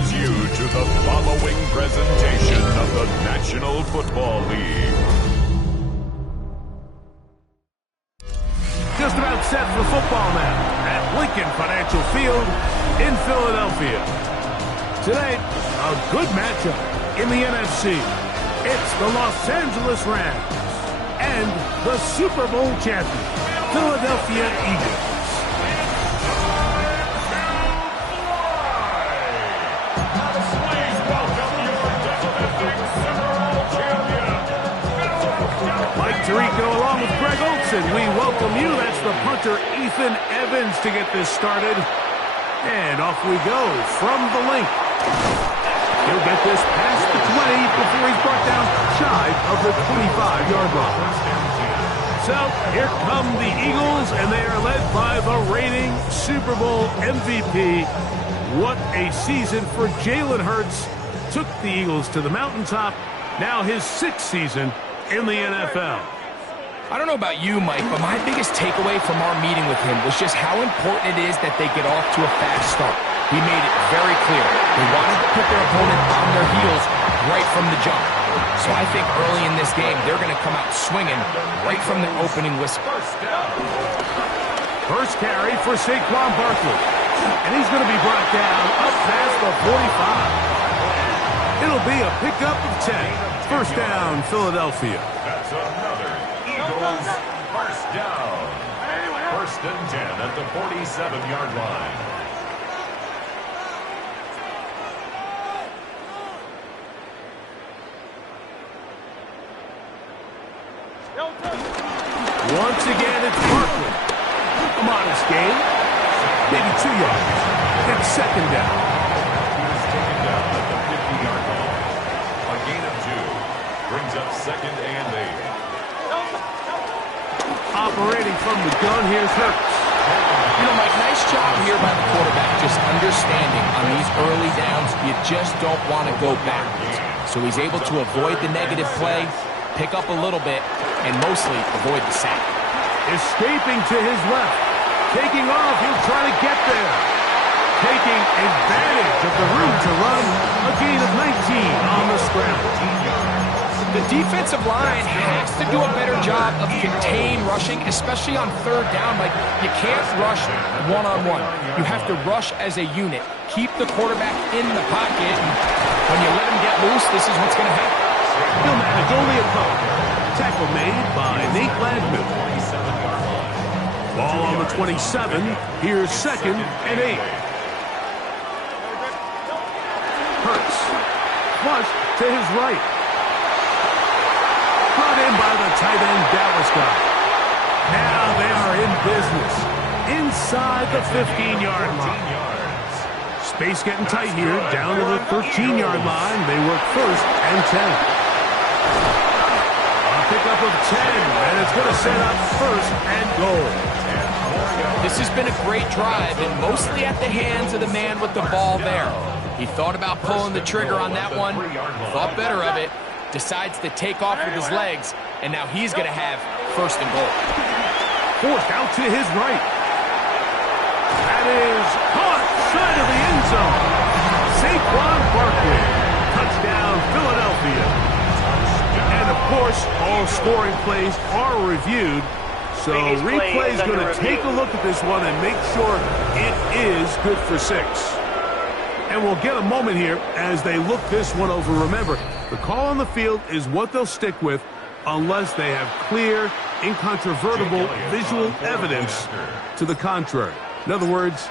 welcomes you to the following presentation of the National Football League. Just about set for football now at Lincoln Financial Field in Philadelphia. Today, a good matchup in the NFC. It's the Los Angeles Rams and the Super Bowl champion, Philadelphia Eagles. Mike Tirico along with Greg Olson, we welcome you. That's the punter, Ethan Evans, to get this started. And off we go from the link. He'll get this past the 20 before he's brought down shy of the 25-yard line. So here come the Eagles, and they are led by the reigning Super Bowl MVP. What a season for Jalen Hurts. Took the Eagles to the mountaintop. Now his 6th season in the NFL. I don't know about you, Mike, but my biggest takeaway from our meeting with him was just how important it is that they get off to a fast start. He made it very clear. They wanted to put their opponent on their heels right from the jump. So I think early in this game, they're going to come out swinging right from the opening whistle. First carry for Saquon Barkley. And he's going to be brought down up past the 45. It'll be a pickup of 10. First down, Philadelphia. That's another Eagles first down. First and 10 at the 47-yard line. Once again, it's Barkley. A modest gain. Maybe 2 yards. It's second down. He was taken down at the 50-yard line. A gain of 2 brings up second and 8. Operating from the gun, here's Hurts. You know, Mike, nice job here by the quarterback, just understanding on these early downs, you just don't want to go backwards. So he's able to avoid the negative play, pick up a little bit, and mostly avoid the sack. Escaping to his left. Taking off, he'll try to get there. Taking advantage of the room to run. A gain of 19 on the scramble. The defensive line has to do a better job of contain rushing, especially on third down. Like, you can't rush one-on-one. You have to rush as a unit. Keep the quarterback in the pocket. And when you let him get loose, this is what's going to happen. He'll manage only a couple. Tackle made by Nate Landman. Ball on the 27. Here's second and 8. Hurts. Flush to his right. Brought in by the tight end Dallas guy. Now they are in business. Inside the 15-yard line. Space getting tight here. Down to the 13-yard line. They work first and 10. Pickup of 10, and it's going to set up first and goal. This has been a great drive, and mostly at the hands of the man with the ball there. He thought about pulling the trigger on that one, thought better of it, decides to take off with his legs, and now he's going to have first and goal. Forced out to his right. That is caught side of the end zone. Saquon Barkley. Touchdown, Philadelphia. And, of course, all scoring plays are reviewed. So replay is going to take a look at this one and make sure it is good for 6. And we'll get a moment here as they look this one over. Remember, the call on the field is what they'll stick with unless they have clear, incontrovertible visual evidence to the contrary. In other words,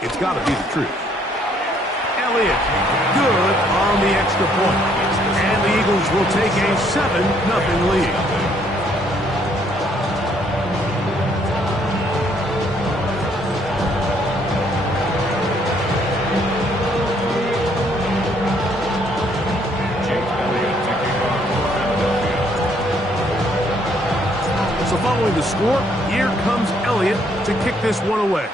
it's got to be the truth. Elliott, good on the extra point. And the Eagles will take a 7-0 lead. So following the score, here comes Elliott to kick this one away.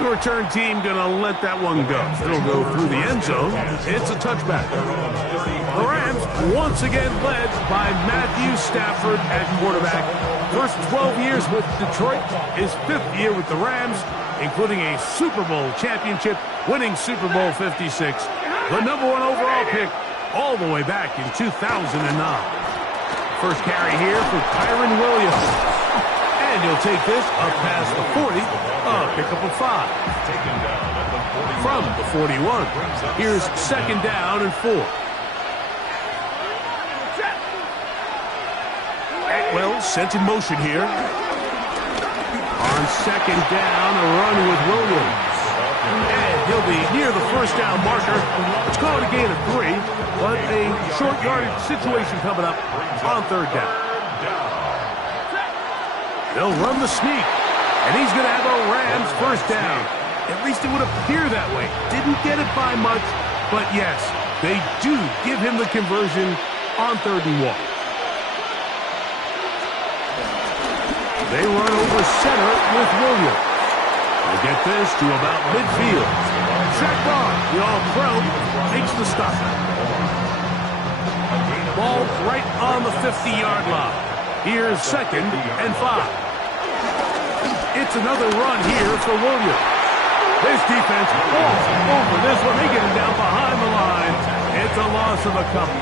The return team going to let that one go. It'll go through the end zone. It's a touchback. The Rams once again led by Matthew Stafford at quarterback. First 12 years with Detroit, his 5th year with the Rams, including a Super Bowl championship, winning Super Bowl 56. The #1 overall pick all the way back in 2009. First carry here for Kyron Williams. And he'll take this up past the 40, pick up a 5. From the 41, here's second down and 4. Atwell sent in motion here. On second down, a run with Williams. And he'll be near the first down marker. Let's call it a gain of 3, but a short yardage situation coming up on third down. They'll run the sneak, and he's going to have a Rams first down. At least it would appear that way. Didn't get it by much, but yes, they do give him the conversion on 3rd and 1. They run over center with Williams. They'll get this to about midfield. Zach Barr, the All-Pro, makes the stop. Ball right on the 50-yard line. Here's second and 5. It's another run here for Williams. This defense all over this one. They get him down behind the line. It's a loss of a couple.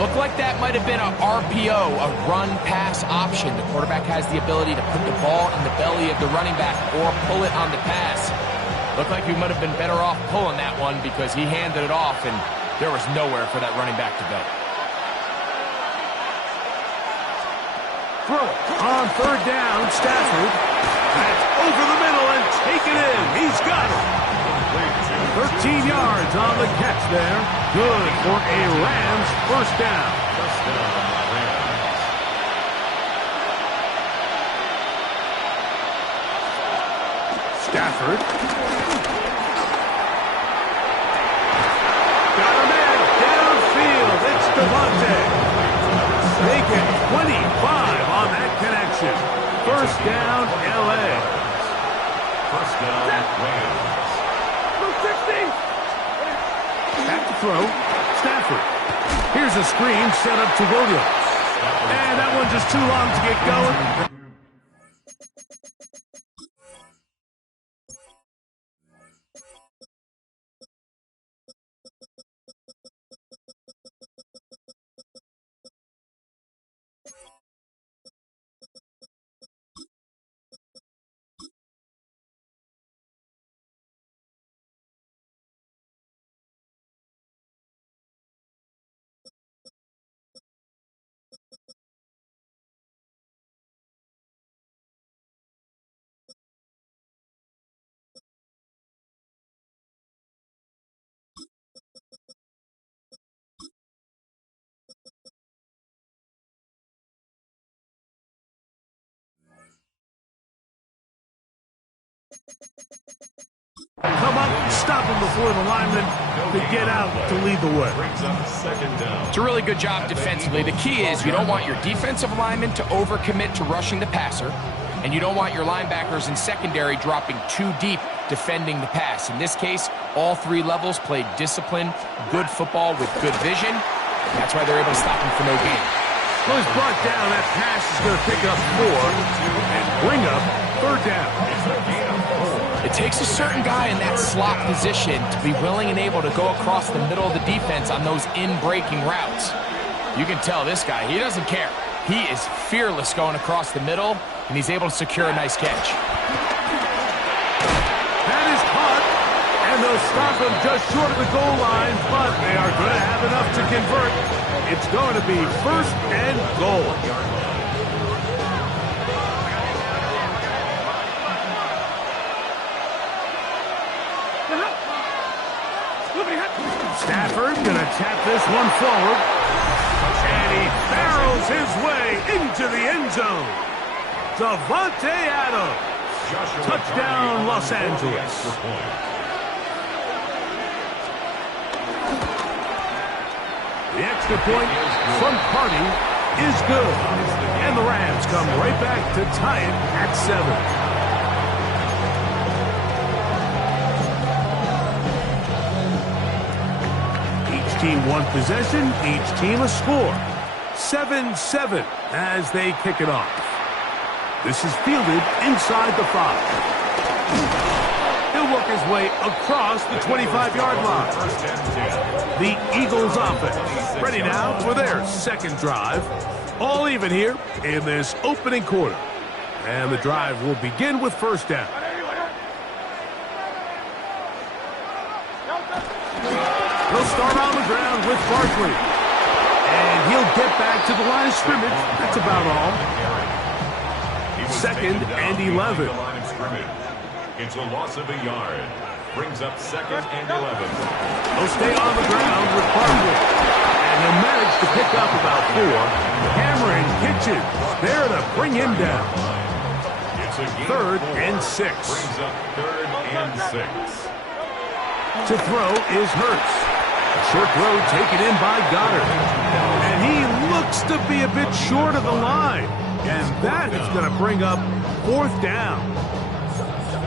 Looked like that might have been a RPO, a run-pass option. The quarterback has the ability to put the ball in the belly of the running back or pull it on the pass. Looked like he might have been better off pulling that one because he handed it off, and there was nowhere for that running back to go. Throw on third down, Stafford. That's over the middle and taken in. He's got it. 13 yards on the catch there. Good for a Rams first down. Stafford. Got a man downfield. It's Devontae. They get 25 on that connection. First down, L.A. First down, Rams. Back to throw. Stafford. Here's a screen set up to Williams. And that one just too long to get going. Come up and stop him before the lineman to get out to lead the way. It's a really good job defensively. The key is you don't want your defensive lineman to overcommit to rushing the passer, and you don't want your linebackers in secondary dropping too deep defending the pass. In this case, all 3 levels played disciplined, good football with good vision. That's why they're able to stop him for no gain. Well, he's brought down. That pass is going to pick up 4 and bring up third down. It takes a certain guy in that slot position to be willing and able to go across the middle of the defense on those in-breaking routes. You can tell this guy, he doesn't care. He is fearless going across the middle, and he's able to secure a nice catch. That is caught, and they'll stop him just short of the goal line, but they are going to have enough to convert. It's going to be first and goal. Stafford going to tap this one forward. And he barrels his way into the end zone. Davante Adams. Touchdown, Los Angeles. The extra point from Carty is good. And the Rams come right back to tie it at 7. team one possession, each team a score. 7-7 as they kick it off. This is fielded inside the 5. He'll work his way across the 25-yard line. The Eagles offense ready now for their second drive. All even here in this opening quarter. And the drive will begin with first down. He'll start on the ground with Barkley. And he'll get back to the line of scrimmage. That's about all. Second and 11. It's a loss of a yard. Brings up second and 11. He'll stay on the ground with Barkley. And he'll manage to pick up about 4. Hammering pitches there to bring him down. It's a third and 6. Brings up third and 6. To throw is Hurts. A short throw taken in by Goddard. And he looks to be a bit short of the line. And that is going to bring up fourth down.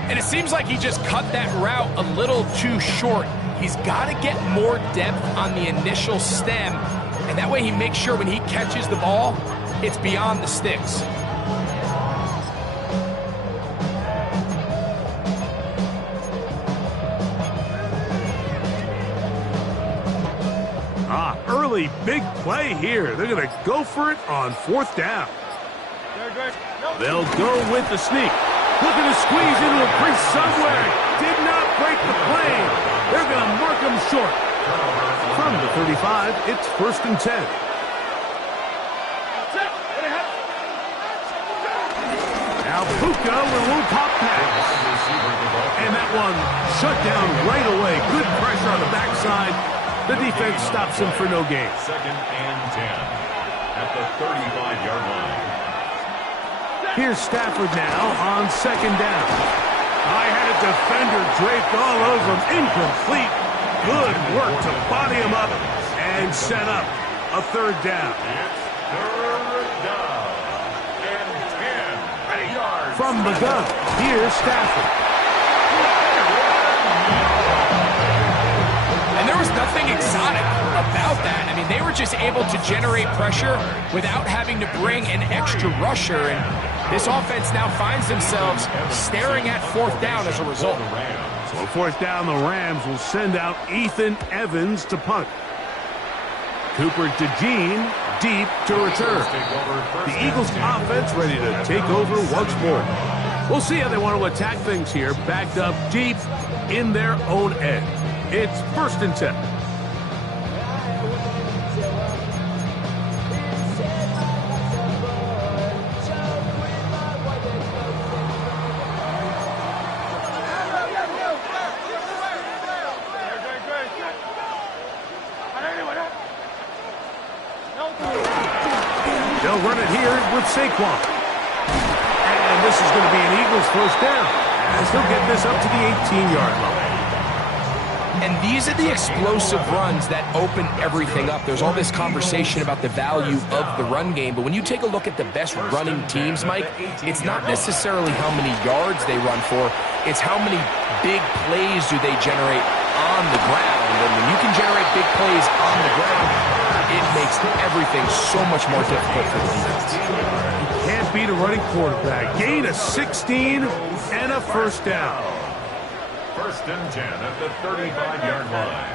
And it seems like he just cut that route a little too short. He's got to get more depth on the initial stem. And that way he makes sure when he catches the ball, it's beyond the sticks. Early big play here. They're going to go for it on fourth down. They'll go with the sneak. Looking to squeeze into a crease somewhere. Did not break the plane. They're going to mark him short. From the 35, it's first and 10. Now Puka with a little pop pass. And that one shut down right away. Good pressure on the backside. The defense stops him for no gain. Second and 10 at the 35-yard line. Here's Stafford now on second down. I had a defender draped all over him. Incomplete. Good work to body him up and set up a third down. It's third down and 10 yards. From the gun, here's Stafford. And there was nothing exotic about that. I mean, they were just able to generate pressure without having to bring an extra rusher. And this offense now finds themselves staring at fourth down as a result. So fourth down, the Rams will send out Ethan Evans to punt. Cooper DeJean deep to return. The Eagles offense ready to take over once more. We'll see how they want to attack things here, backed up deep in their own end. It's first and 10. They'll run it here with Saquon. And this is going to be an Eagles first down, as they'll get this up to the 18-yard line. And these are the explosive runs that open everything up. There's all this conversation about the value of the run game, but when you take a look at the best running teams, Mike, it's not necessarily how many yards they run for, it's how many big plays do they generate on the ground. And when you can generate big plays on the ground, it makes everything so much more difficult for the defense. Can't beat a running quarterback. Gain of 16 and a first down. First and 10 at the 35-yard line.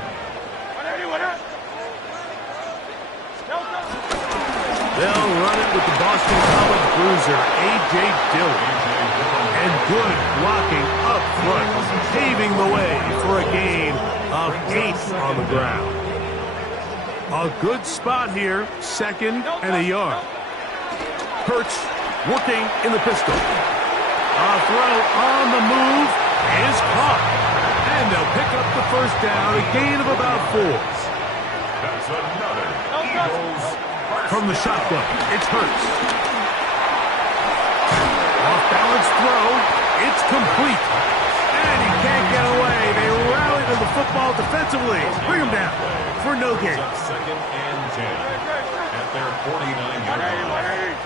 They'll run it with the Boston College bruiser, A.J. Dillon. And good blocking up front, paving the way for a gain of 8 on the ground. A good spot here, second and a yard. Hurts working in the pistol. A throw on the move is caught. And they'll pick up the first down, a gain of about 4. That's another Eagles. From the shotgun, it's Hurts. Off-balance throw, it's complete. And he can't get away. They rally to the football defensively. Bring him down for no gain. Second and 10 at their 49-yard line.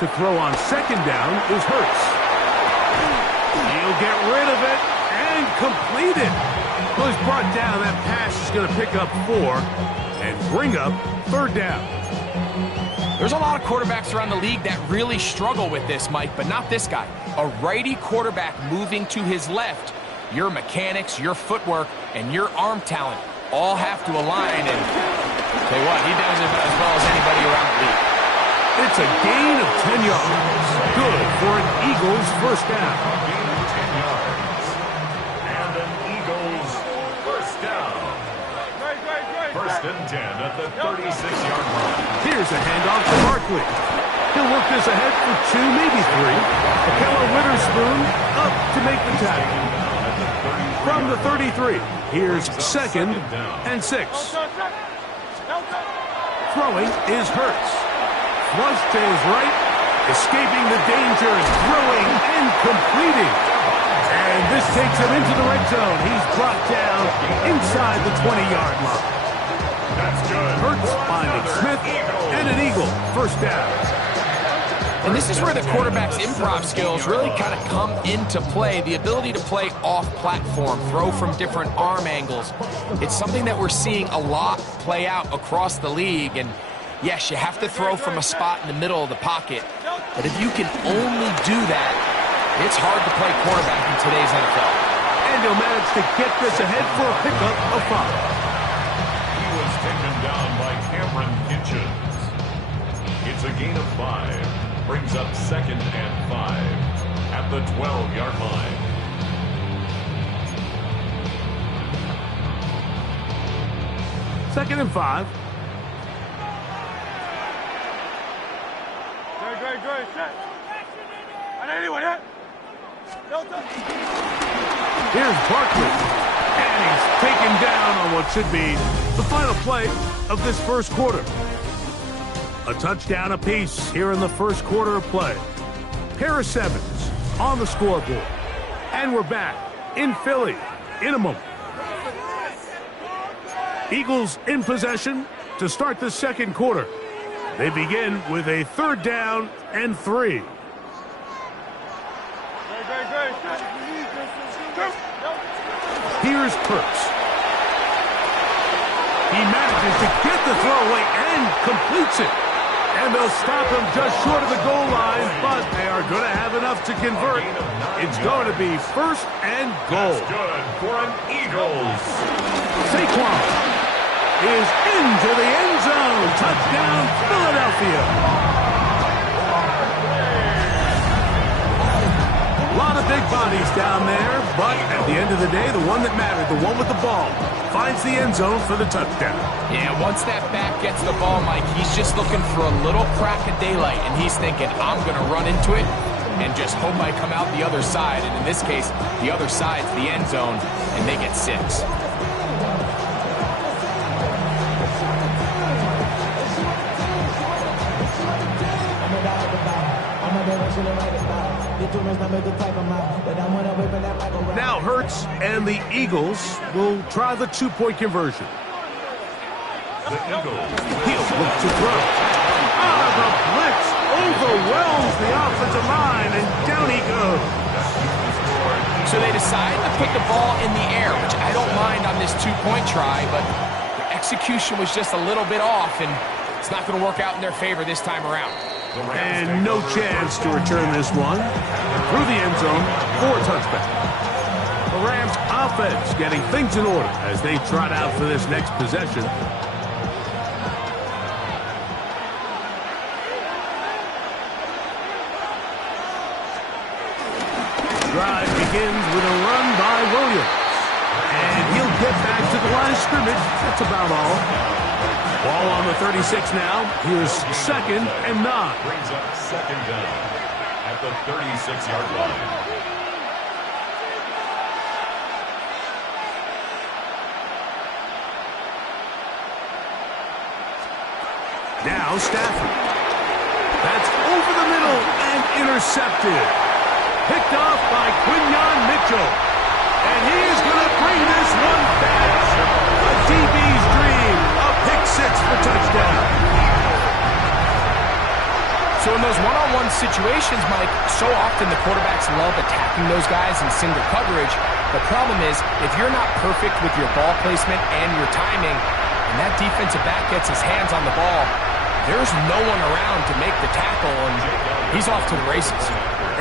To throw on second down is Hurts. He'll He'll get rid of it and complete it. Well, he's brought down. That pass is going to pick up 4 and bring up 3rd down. There's a lot of quarterbacks around the league that really struggle with this, Mike, but not this guy. A righty quarterback moving to his left. Your mechanics, your footwork, and your arm talent all have to align, and tell you what, he does it about as well as anybody around the league. It's a gain of 10 yards. Good for an Eagles first down. Gain of 10 yards. And an Eagles first down. First and 10 at the 36-yard line. Here's a handoff to Barkley. He'll work this ahead for 2, maybe 3. Akello Witherspoon up to make the tackle. From the 33, here's 2nd and 6. Throwing is Hurts. Flush to his right, escaping the danger, throwing and completing. And this takes him into the red zone. He's brought down inside the 20-yard line. That's good. Hurts finding Smith and an Eagle first down. And this is where the quarterback's improv skills really kind of come into play. The ability to play off-platform, throw from different arm angles. It's something that we're seeing a lot play out across the league. And yes, you have to throw from a spot in the middle of the pocket. But if you can only do that, it's hard to play quarterback in today's NFL. And he'll manage to get this ahead for a pickup of 5. He was taken down by Cameron Hitchens. It's a gain of 5. Brings up 2nd and 5 at the 12-yard line. Second and 5. Here's Barkley. And he's taken down on what should be the final play of this first quarter. A touchdown apiece here in the first quarter of play. Pair of 7s on the scoreboard. And we're back in Philly in a moment. Eagles in possession to start the second quarter. They begin with a 3rd down and 3. Here's Kurtz. He manages to get the throw away and completes it. And they'll stop him just short of the goal line, but they are going to have enough to convert. It's going to be 1st and goal. That's good for an Eagles. Saquon is into the end zone. Touchdown, Philadelphia. A lot of big bodies down there, but at the end of the day, the one that mattered, the one with the ball, finds the end zone for the touchdown. Yeah, once that back gets the ball, Mike, he's just looking for a little crack of daylight, and he's thinking, I'm going to run into it and just hope I come out the other side. And in this case, the other side's the end zone, and they get 6. Now Hurts and the Eagles will try the 2-point conversion. The Eagles. He'll look to throw. The blitz overwhelms the offensive line, and down he goes. So they decide to put the ball in the air, which I don't mind on this 2-point try, but the execution was just a little bit off, and it's not going to work out in their favor this time around. And no chance to return this one through the end zone for a touchback. The Rams offense getting things in order as they trot out for this next possession. Drive begins with a run by Williams. And he'll get back to the line of scrimmage. That's about all. Ball on the 36 now. Here's 2nd and 9. Brings up 2nd down at the 36-yard line. Now Stafford. That's over the middle and intercepted. Picked off by Quinyon Mitchell. And he is going to bring this one back. A DB's dream. A pick 6 for touchdown. So in those one-on-one in situations, Mike, so often the quarterbacks love attacking those guys in single coverage. The problem is, if you're not perfect with your ball placement and your timing, and that defensive back gets his hands on the ball, there's no one around to make the tackle, and he's off to the races.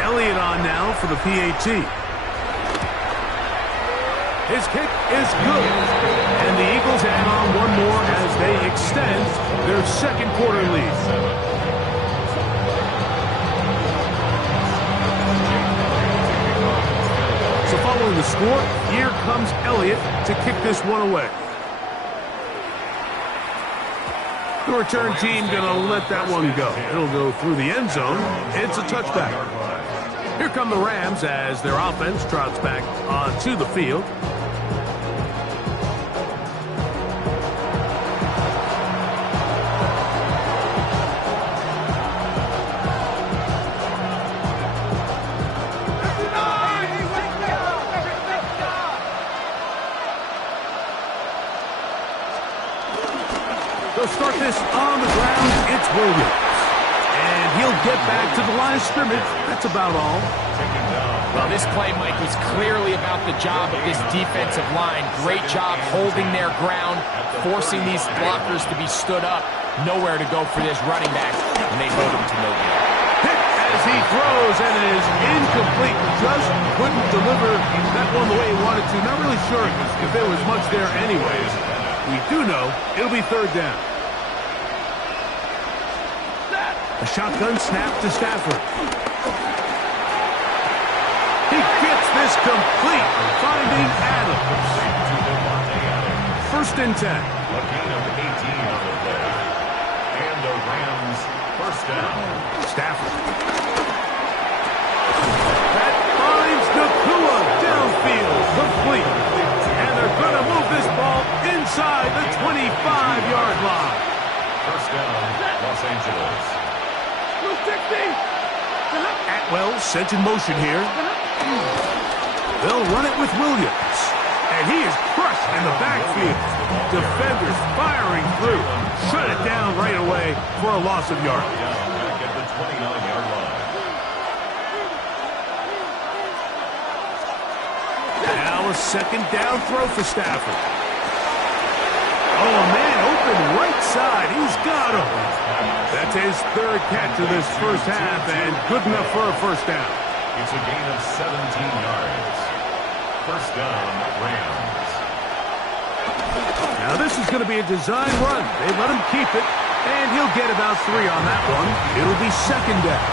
Elliott on now for the PAT. His kick is good. And the Eagles add on one more as they extend their second quarter lead. So following the score, here comes Elliott to kick this one away. The return team going to let that one go. It'll go through the end zone. It's a touchback. Here come the Rams as their offense trots back onto the field. They'll start this on the ground. It's Williams. And he'll get back to the line of scrimmage. That's about all. Well, this play, Mike, was clearly about the job of this defensive line. Great job holding their ground, forcing these blockers to be stood up. Nowhere to go for this running back, and they hold him to no gain. Hit as he throws, and it is incomplete. Just couldn't deliver that one the way he wanted to. Not really sure if there was much there anyways. We do know it'll be third down. A shotgun snap to Stafford. He gets this complete, finding Adams. First and 10. A gain of 18 on the play. And the Rams first down. Stafford. That finds Nakua downfield, complete. And they're going to move this ball inside the 25-yard line. First down, Los Angeles. Atwell sent in motion here. They'll run it with Williams. And he is crushed in the backfield. Defenders firing through. Shut it down right away for a loss of yard. Back at the 29-yard line. Now a second down throw for Stafford. Oh, man, open right side. He's got him. That's his third catch of this first half, and good enough for a first down. It's a gain of 17 yards. First down, Rams. Now this is going to be a design run. They let him keep it, and he'll get about 3 on that one. It'll be second down.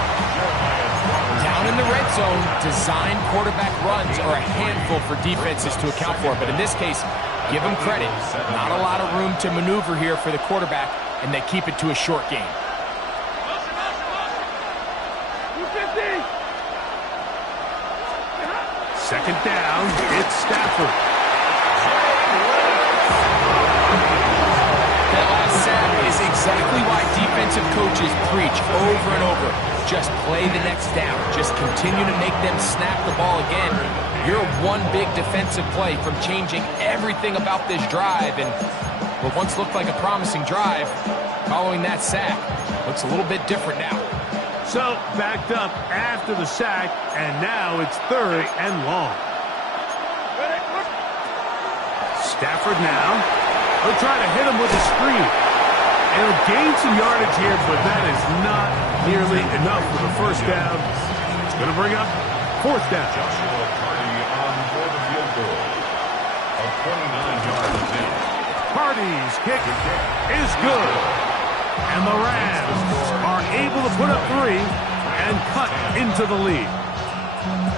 Down in the red zone, design quarterback runs are a handful for defenses to account for. But in this case, give them credit. Not a lot of room to maneuver here for the quarterback, and they keep it to a short game. Second down, it's Stafford. That last sack is exactly why defensive coaches preach over and over. Just play the next down. Just continue to make them snap the ball again. You're one big defensive play from changing everything about this drive. And what once looked like a promising drive, following that sack, looks a little bit different now. So, backed up after the sack, and now it's third and long. Stafford now. He'll try to hit him with a screen. And he'll gain some yardage here, but that is not nearly enough for the first down. It's going to bring up fourth down. Joshua Party on for the field goal. A 29-yard attempt. Party's kick is good. And the Rams are able to put up 3 and cut into the lead.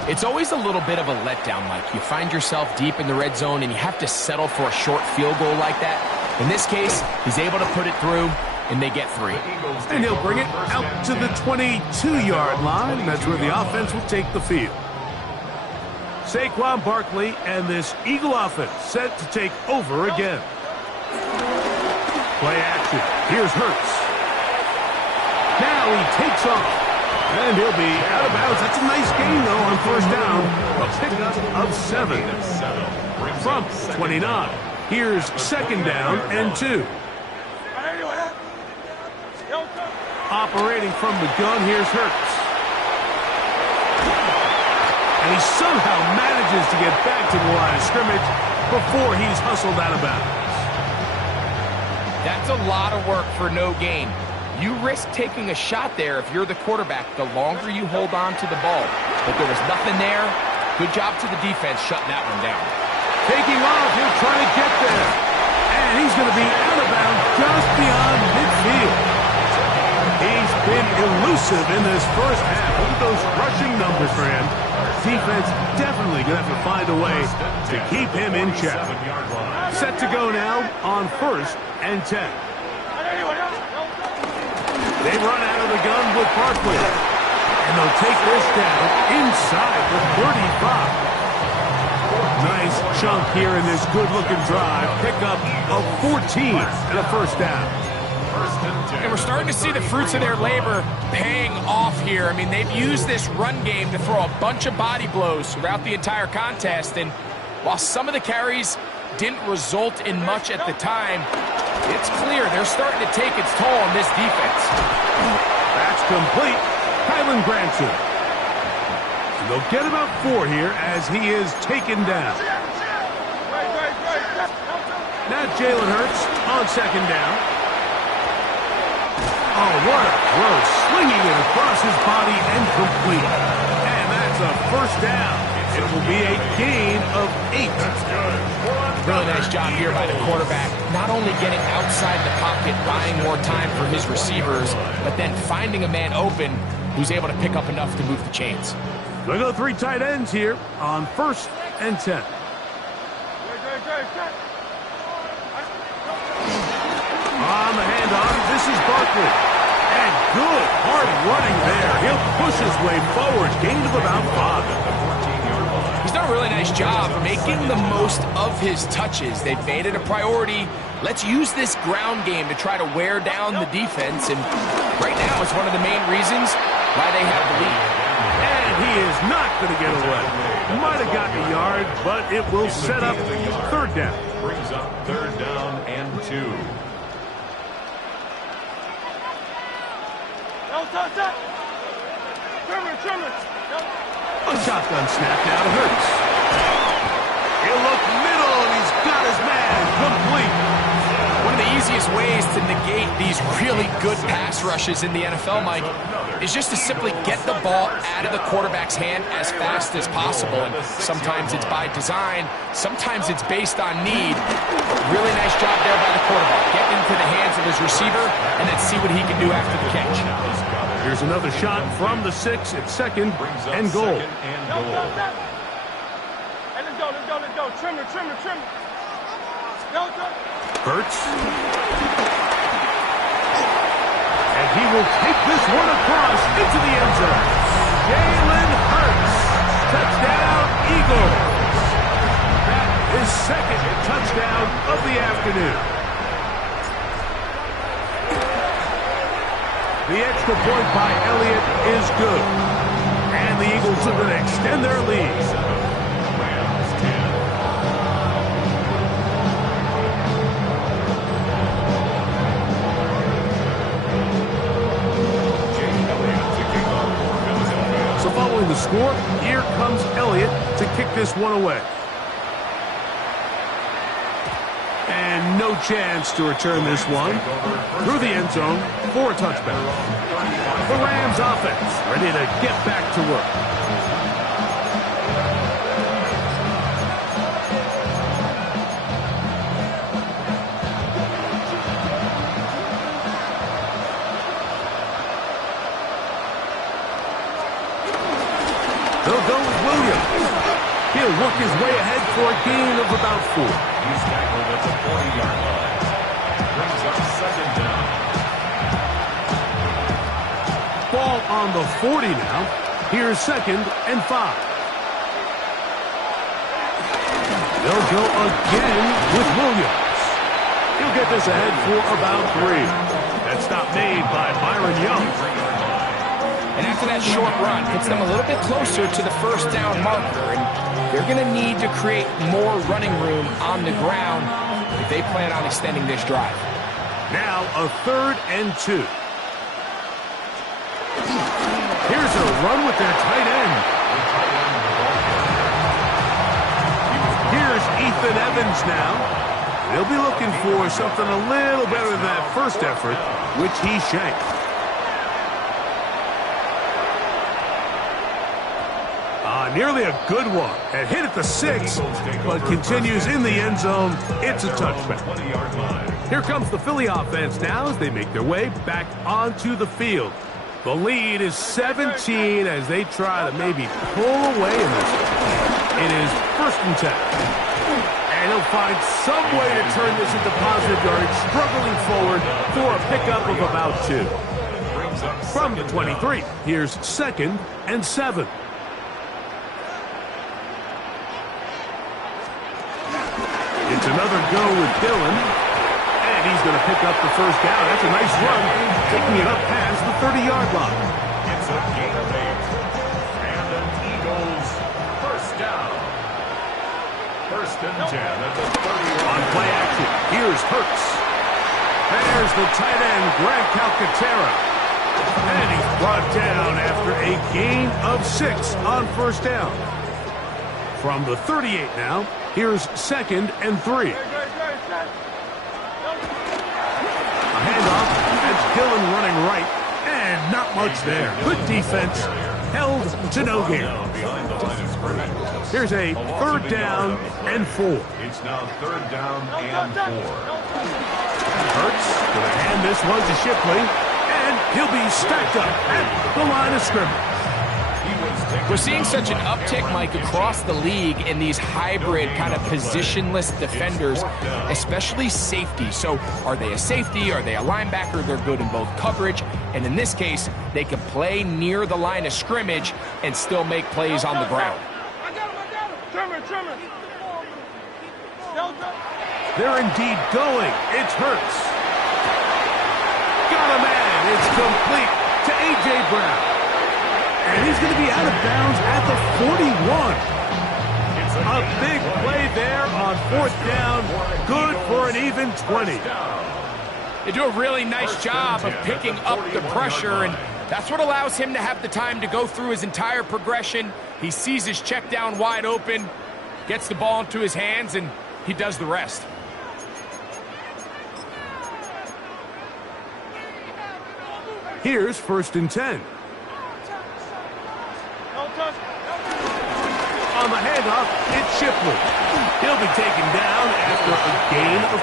It's always a little bit of a letdown, Mike. You find yourself deep in the red zone and you have to settle for a short field goal like that. In this case, he's able to put it through, and they get 3. And he'll bring it out to the 22-yard line. That's where the offense will take the field. Saquon Barkley and this Eagle offense set to take over again. Play action. Here's Hurts. Now he takes off. And he'll be out of bounds. That's a nice gain, though, on first down. A pickup of 7 from 29. Here's second down and 2. Operating from the gun, here's Hurts. And he somehow manages to get back to the line of scrimmage before he's hustled out of bounds. That's a lot of work for no gain. You risk taking a shot there if you're the quarterback the longer you hold on to the ball. But there was nothing there. Good job to the defense shutting that one down. Taking off, he'll try to get there. And he's going to be out of bounds just beyond midfield. He's been elusive in this first half. Look at those rushing numbers for him. Defense definitely going to have to find a way to keep him in check. Set to go now on 1st and 10. They run out of the gun with Barkley. And they'll take this down inside the 35. Nice chunk here in this good-looking drive. Pick up of 14 and a first down. And we're starting to see the fruits of their labor paying off here. I mean, they've used this run game to throw a bunch of body blows throughout the entire contest. And while some of the carries didn't result in much at the time, it's clear they're starting to take its toll on this defense. That's complete. Kylan Granson. And they'll get about 4 here as he is taken down. Now Jalen Hurts on 2nd down. Oh, what a throw. Slinging it across his body and complete. And that's a first down. It will be a gain of 8. That's good. Really nice job here by the quarterback. Not only getting outside the pocket, buying more time for his receivers, but then finding a man open who's able to pick up enough to move the chains. We'll go 3 tight ends here on 1st and 10. On the handoff, this is Barkley. And good, hard running there. He'll push his way forward. Gain of about 5. He's done a really nice job making the most of his touches. They've made it a priority. Let's use this ground game to try to wear down the defense. And right now, it's one of the main reasons why they have the lead. And he is not going to get away. Might have gotten a yard, but it will set up 3rd down. Brings up 3rd down and 2. A shotgun snap now to Hurts. He'll look middle, and he's got his man complete. One of the easiest ways to negate these really good pass rushes in the NFL, Mike, is just to simply get the ball out of the quarterback's hand as fast as possible. And sometimes it's by design, sometimes it's based on need. Really nice job there by the quarterback. Get into the hands of his receiver, and then see what he can do after the catch. Here's another shot from the 6 at 2nd and goal. Let's go. Trim. Hurts. And he will take this one across into the end zone. Jalen Hurts. Touchdown, Eagles. That is 2nd touchdown of the afternoon. The extra point by Elliott is good. And the Eagles are going to extend their lead. So following the score, here comes Elliott to kick this one away. And no chance to return this one through the end zone for a touchback. The Rams offense ready to get back to work. They'll go with Williams. He'll work his way ahead for a gain of about 4. He's tackled at the 40-yard line. Brings up 2nd down. Ball on the 40 now. Here's 2nd and 5. They'll go again with Williams. He'll get this ahead for about 3. That stop made by Byron Young. And after that short run, puts them a little bit closer to the 1st down marker. And they're going to need to create more running room on the ground if they plan on extending this drive. Now a 3rd and 2. Here's a run with their tight end. Ethan Evans now. They'll be looking for something a little better than that first effort, which he shanked. Nearly a good one. And hit at the 6, but continues in the end zone. It's a touchback. Here comes the Philly offense now as they make their way back onto the field. The lead is 17 as they try to maybe pull away in this one. It is 1st and 10. And he'll find some way to turn this into positive yardage, struggling forward for a pickup of about 2. From the 23, here's 2nd and 7. It's another go with Dillon. And he's going to pick up the first down. That's a nice run, taking it up past the 30-yard line. It's a gain of 8. And an Eagles first down. 1st and 10 at the 30-yard On play action, here's Hurts. There's the tight end, Greg Calcaterra. And he's brought down after a gain of 6 on 1st down. From the 38 now, here's 2nd and 3. A handoff. That's Dillon running right. And not much there. Good defense. Held to no gain. Here's a 3rd down and 4. It's now 3rd down and 4. Hurts going to hand this one to Shipley. And he'll be stacked up at the line of scrimmage. We're seeing such an uptick, Mike, across the league in these hybrid kind of positionless defenders, especially safety. So are they a safety? Are they a linebacker? They're good in both coverage. And in this case, they can play near the line of scrimmage and still make plays on the ground. They're indeed going. It's Hurts. Got a man. It's complete to A.J. Brown. And he's going to be out of bounds at the 41. A big play there on 4th down. Good for an even 20. They do a really nice job of picking up the pressure, and that's what allows him to have the time to go through his entire progression. He sees his check down wide open, gets the ball into his hands, and he does the rest. Here's 1st and 10. On the handoff, it's Shipley. He'll be taken down after a gain of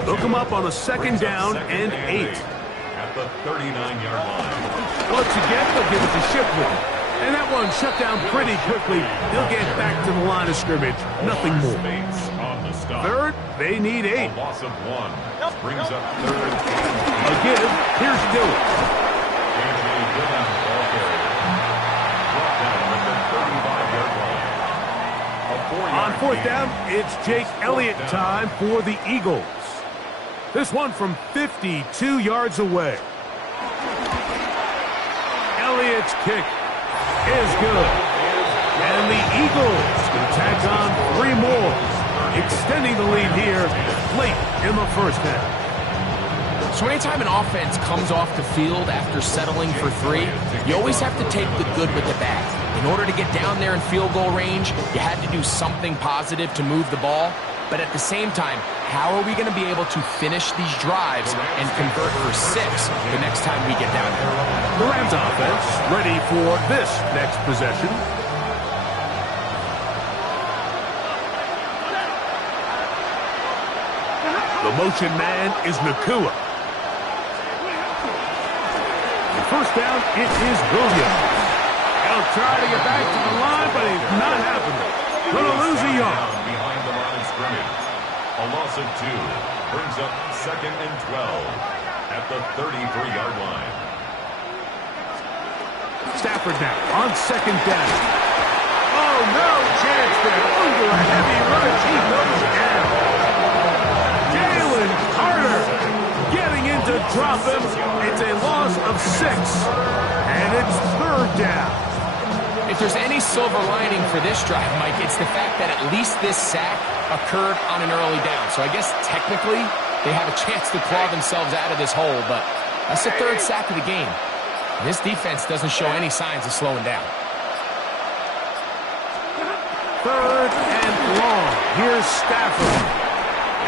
2. They'll come up on a 2nd down and 8. At the 39-yard line. Once again, they'll give it to Shipley. And that one shut down pretty quickly. They'll get back to the line of scrimmage. Nothing more. 3rd, they need 8. A loss of 1. Brings up 3rd. A give. Here's Dillon. On 4th down, it's Jake Elliott time for the Eagles. This one from 52 yards away. Elliott's kick is good. And the Eagles can tack on 3 more, extending the lead here late in the 1st half. So anytime an offense comes off the field after settling for 3, you always have to take the good with the bad. In order to get down there in field goal range, you had to do something positive to move the ball. But at the same time, how are we going to be able to finish these drives and convert for 6 the next time we get down there? The Rams offense ready for this next possession. The motion man is Nakua. The 1st down, it is Williams. He'll try to get back to the line, but it's not happening. Going to lose a yard. Behind the line of scrimmage. A loss of 2 brings up 2nd and 12 at the 33-yard line. Stafford now on 2nd down. Oh, no chance there. Under a heavy rush, he goes down. Jalen Carter getting in to drop him. It's a loss of 6, and it's 3rd down. If there's any silver lining for this drive, Mike, it's the fact that at least this sack occurred on an early down. So I guess technically they have a chance to claw themselves out of this hole, but that's the 3rd sack of the game. This defense doesn't show any signs of slowing down. Third and long. Here's Stafford.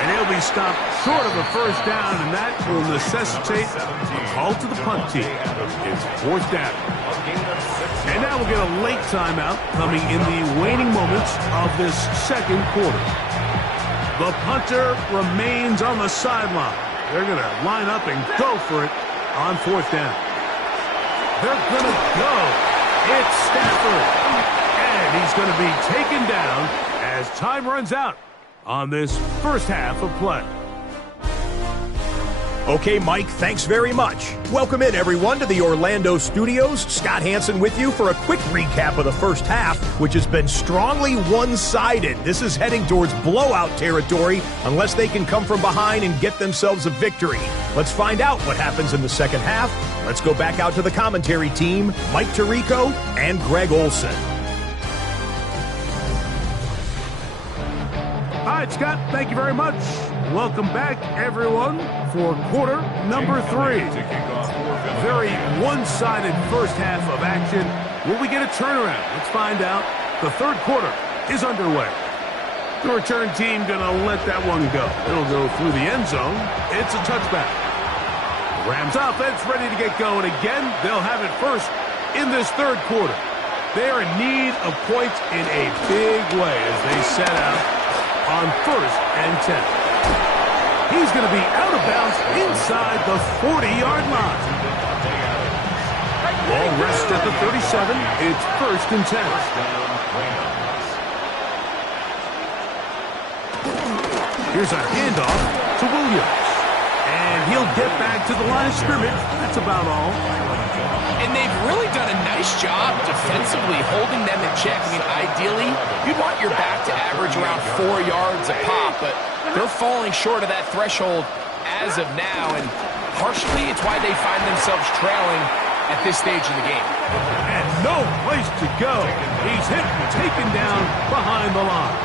And he'll be stopped short of a first down, and that will necessitate a call to the punt team. It's fourth down. And now we'll get a late timeout coming in the waning moments of this second quarter. The punter remains on the sideline. They're going to line up and go for it on fourth down. They're going to go. It's Stafford. And he's going to be taken down as time runs out on this first half of play. Okay, Mike, thanks very much. Welcome in, everyone, to the Orlando studios. Scott Hansen with you for a quick recap of the first half, which has been strongly one-sided. This is heading towards blowout territory unless they can come from behind and get themselves a victory. Let's find out what happens in the second half. Let's go back out to the commentary team, Mike Tirico and Greg Olson. All right, Scott, thank you very much. Welcome back, everyone, for quarter number 3. Very one-sided first half of action. Will we get a turnaround? Let's find out. The third quarter is underway. The return team going to let that one go. It'll go through the end zone. It's a touchback. The Rams offense ready to get going again. They'll have it first in this third quarter. They're in need of points in a big way as they set out on first and 10. He's going to be out of bounds inside the 40-yard line. Ball rests at the 37. It's first and 10. Here's a handoff to Williams. And he'll get back to the line of scrimmage. That's about all. And they've really done a nice job defensively holding them in check. I mean, ideally, you'd want your back to average around 4 yards a pop, but they're falling short of that threshold as of now, and partially it's why they find themselves trailing at this stage in the game. And no place to go. He's hit and taken down behind the line.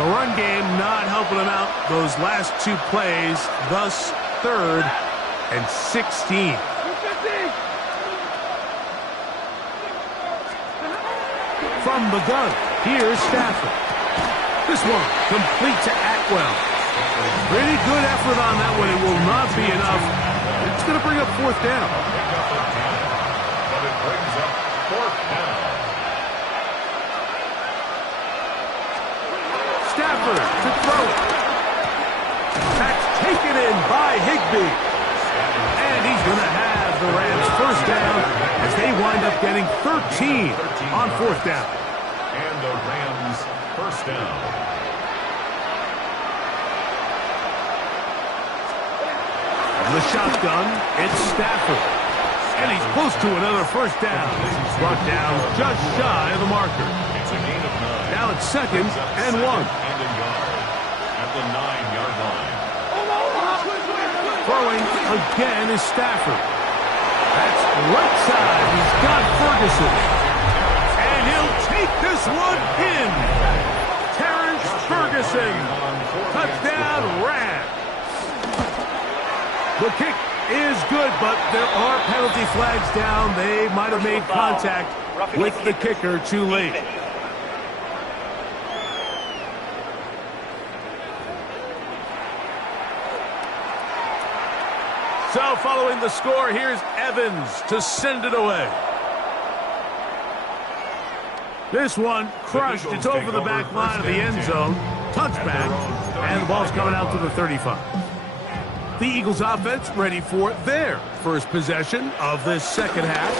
The run game not helping him out those last 2 plays, thus third and 16. From the gun, here's Stafford. This one complete to Atwell. Pretty good effort on that one. It will not be enough. It's going to bring up fourth down. But it brings up fourth down. Stafford to throw it. That's taken in by Higbee. And he's going to have the Rams first down as they wind up getting 13 on fourth down. And the Rams first down. The shotgun, it's Stafford. And he's close to another first down. Brought down just shy of the marker. It's a gain of 9. Now it's second and 1. And a yard at the 9-yard line. Throwing again is Stafford. That's right side. He's got Ferguson. And he'll take this one in. Terrence Ferguson. Touchdown, Rams. The kick is good, but there are penalty flags down. They might have made contact with the kicker too late. So following the score, here's Evans to send it away. This one crushed. It's over the back line of the end zone. Touchback, and the ball's coming out to the 35. The Eagles offense ready for their first possession of this second half.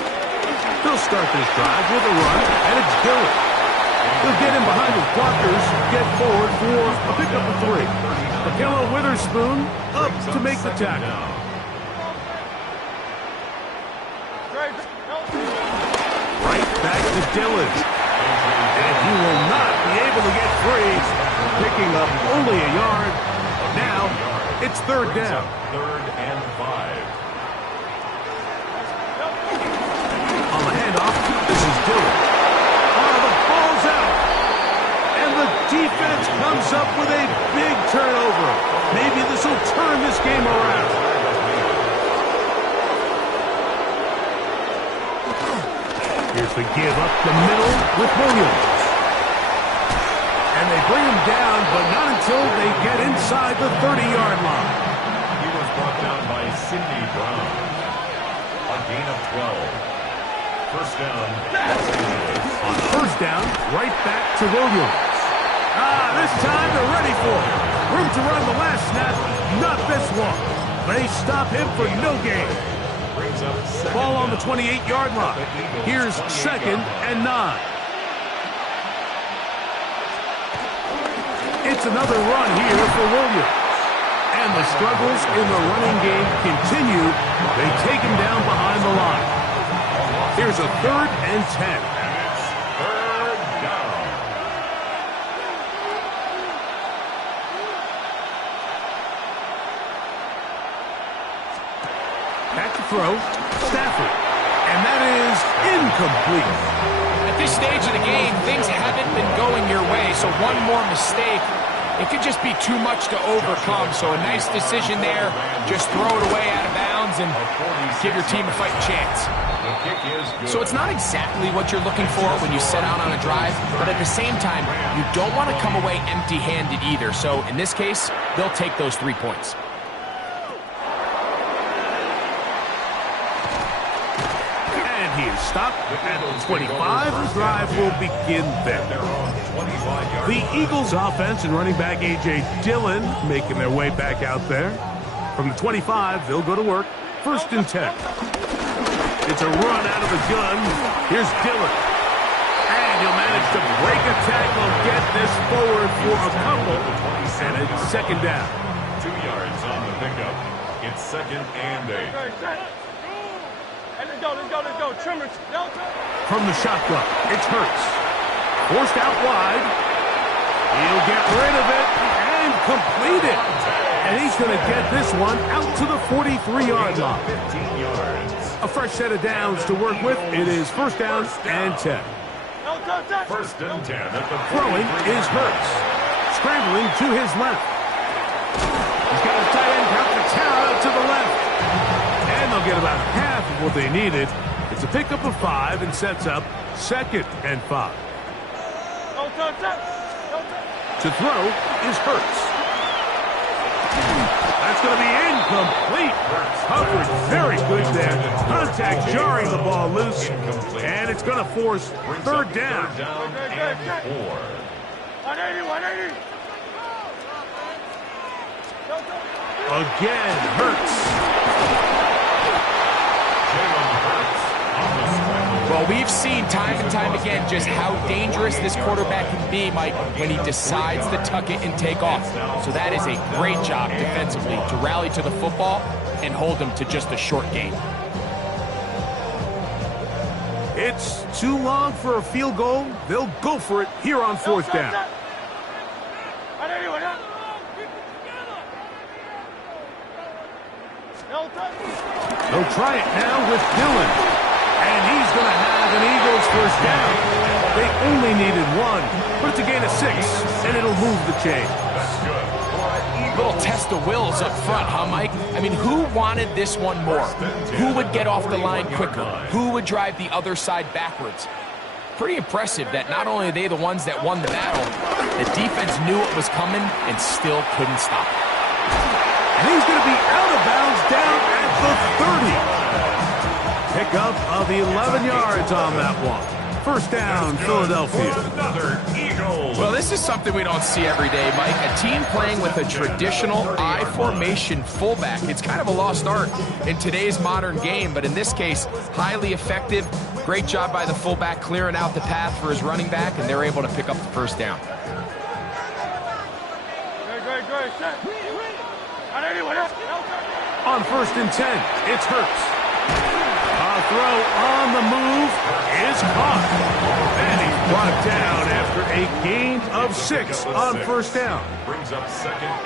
They'll start this drive with a run, and it's Dillon. They'll get in behind his blockers, get forward for a pickup of 3. Akello Witherspoon up to make the tackle. Right back to Dillon. And he will not be able to get free, picking up only a yard. Now, it's third down. Third and 5. On the handoff, this is Dillon. Oh, the ball's out. And the defense comes up with a big turnover. Maybe this will turn this game around. Here's the give up the middle with Williams. And they bring him down, but not until they get inside the 30-yard line. He was brought down by Sidney Brown. A gain of 12. First down. On first down, right back to Williams. This time they're ready for it. Room to run the last snap, not this one. They stop him for no gain. Ball on the 28-yard line. Here's 2nd and 9. It's another run here for Williams. And the struggles in the running game continue. They take him down behind the line. Here's a 3rd and 10. Back to throw, Stafford. And that is incomplete. At this stage of the game, things haven't been going your way, so one more mistake, it could just be too much to overcome. So a nice decision there. Just throw it away out of bounds and give your team a fighting chance. So it's not exactly what you're looking for when you set out on a drive, but at the same time, you don't want to come away empty-handed either. So in this case, they'll take those 3 points. He is stopped at 25. The drive will begin there. The Eagles offense and running back A.J. Dillon making their way back out there. From the 25, they'll go to work. 1st and 10. It's a run out of the gun. Here's Dillon. And he'll manage to break a tackle, get this forward for a couple. And it's 2nd down. 2 yards on the pickup. It's 2nd and 8. Let's go. Trimmers. From the shotgun, it's Hurts. Forced out wide. He'll get rid of it and complete it. And he's going to get this one out to the 43-yard line. 15 yards. A fresh set of downs to work with. It is 1st down and 10. 1st and 10 at the Throwing is Hurts. Scrambling to his left. He's got a tight end out to Tara to the left. And they'll get about half of what they needed. It's a pickup of 5 and sets up 2nd and 5. To throw is Hurts. That's going to be incomplete. Coverage very good there. Contact jarring the ball loose. And it's going to force 3rd down. And 4. 180. Again, Hurts. Well, we've seen time and time again just how dangerous this quarterback can be, Mike, when he decides to tuck it and take off. So that is a great job defensively to rally to the football and hold him to just a short gain. It's too long for a field goal. They'll go for it here on 4th down. They'll try it now with Dillon. And he's going to have an Eagles 1st down. They only needed 1, but it's a gain of 6, and it'll move the chain. Little test of wills up front, huh, Mike? I mean, who wanted this one more? Who would get off the line quicker? Who would drive the other side backwards? Pretty impressive that not only are they the ones that won the battle, the defense knew it was coming and still couldn't stop it. And he's going to be out of bounds down at the 30. Pickup of 11 yards on that one. 1st down, Philadelphia. Well, this is something we don't see every day, Mike. A team playing with a traditional I formation fullback. It's kind of a lost art in today's modern game, but in this case, highly effective. Great job by the fullback clearing out the path for his running back, and they're able to pick up the 1st down. On 1st and 10, it's Hurts. A throw on the move is caught. And he's brought down after a gain of 6 on 1st down.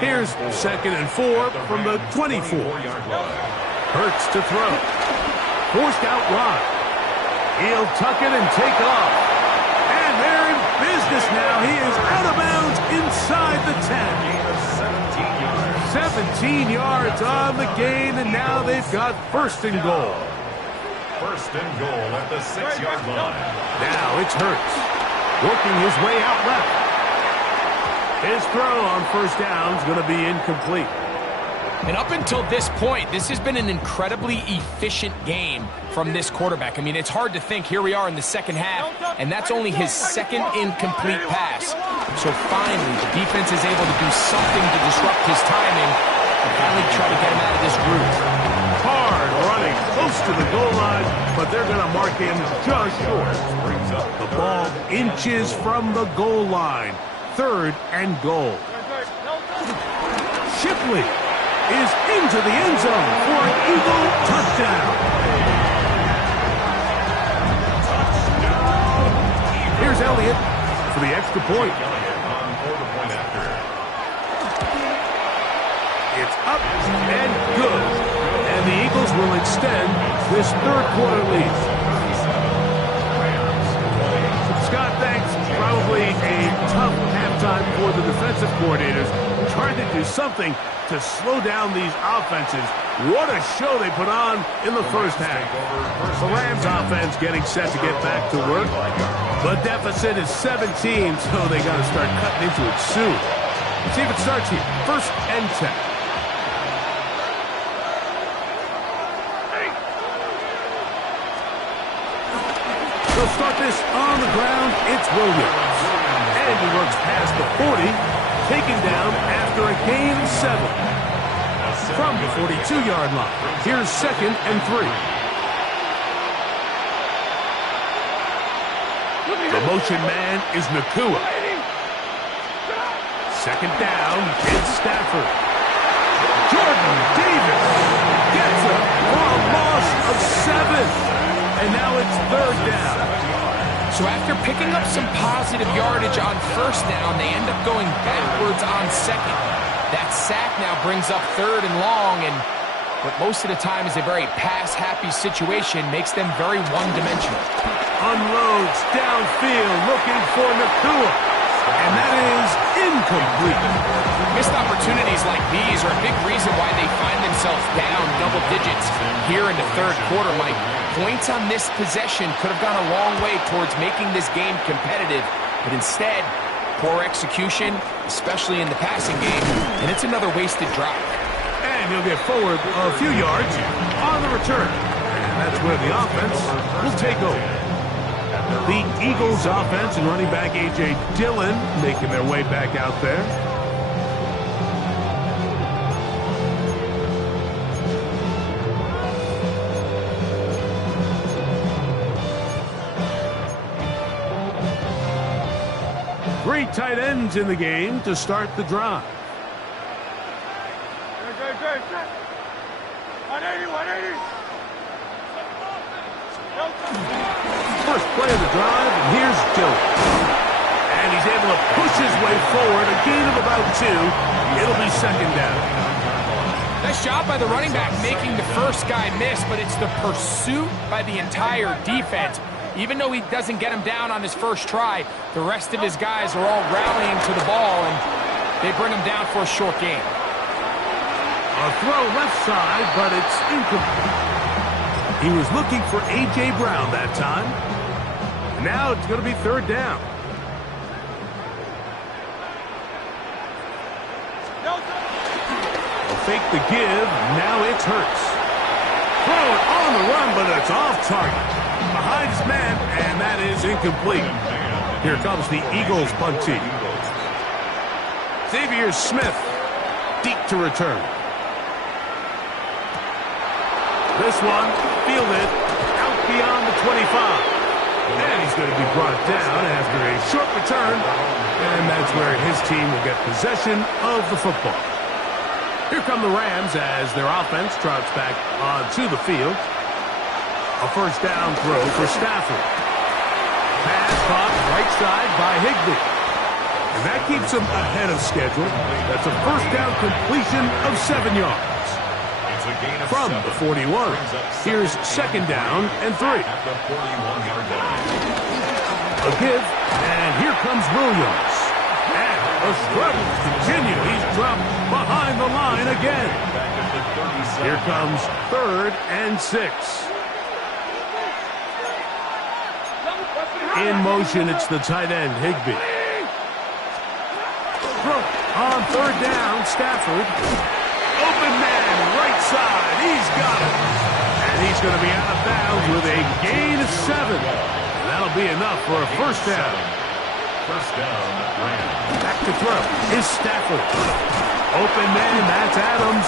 Here's 2nd and 4 from the 24. Hurts to throw. Forced out wide. He'll tuck it and take off. And they're in business now. He is out of bounds inside the 10. 17 yards on the gain, and now they've got 1st and goal. first and goal at the 6-yard line. Now it's Hurts, working his way out left. His throw on first down is going to be incomplete. And up until this point, this has been an incredibly efficient game from this quarterback. I mean, it's hard to think. Here we are in the second half, and that's only his second incomplete pass. So finally, the defense is able to do something to disrupt his timing and finally try to get him out of this groove. Hard running close to the goal line, but they're going to mark him just short. The ball inches from the goal line. 3rd and goal. Shipley is into the end zone for an Eagle touchdown. Here's Elliott for the extra point. It's up and good. And the Eagles will extend this 3rd quarter lead. Scott, thanks. Probably a tough halftime for the defensive coordinators. Trying to do something to slow down these offenses. What a show they put on in the first half. The Rams offense getting set to get back to work. The deficit is 17, so they got to start cutting into it soon. Let's see if it starts here. 1st and 10. They'll start this on the ground. It's Williams. And he works past the 40, taken down after a gain of 7. From the 42-yard line. Here's 2nd and 3. The motion man is Nakua. 2nd down, it's Stafford. Jordan Davis gets it for a loss of 7. And now it's 3rd down. So after picking up some positive yardage on first down, they end up going backwards on 2nd. That sack now brings up 3rd and long, and what most of the time is a very pass-happy situation makes them very one-dimensional. Unloads downfield looking for Nakua. And that is incomplete. Missed opportunities like these are a big reason why they find themselves down double digits here in the 3rd quarter, Mike. Points on this possession could have gone a long way towards making this game competitive, but instead, poor execution, especially in the passing game, and it's another wasted drive. And he'll get forward a few yards on the return. And that's where the offense will take over. The Eagles offense and running back A.J. Dillon making their way back out there. Three tight ends in the game to start the drive. 180. First play of the drive, and here's Dillon. And he's able to push his way forward, a gain of about 2. It'll be 2nd down. Nice job by the running back making the first guy miss, but it's the pursuit by the entire defense. Even though he doesn't get him down on his first try, the rest of his guys are all rallying to the ball, and they bring him down for a short gain. A throw left side, but it's incomplete. He was looking for A.J. Brown that time. Now it's going to be 3rd down. They'll fake the give. Now it's Hurts. Throw it on the run, but it's off target. Behind his man, and that is incomplete. Here comes the Eagles punt team. Xavier Smith, deep to return. This one, fielded out beyond the 25. And he's going to be brought down after a short return. And that's where his team will get possession of the football. Here come the Rams as their offense trots back onto the field. A first down throw for Stafford. Pass caught right side by Higbee. And that keeps him ahead of schedule. That's a first down completion of 7 yards. From the 41, here's 2nd down and 3. A give, and here comes Williams. And the struggles continue. He's dropped behind the line again. Here comes 3rd and 6. In motion, it's the tight end, Higbee. On third down, Stafford. Open man, right side. He's got it. And he's going to be out of bounds with a gain of 7. And that'll be enough for a first down. First down, Rams. Back to throw is Stafford. Open man, that's Adams.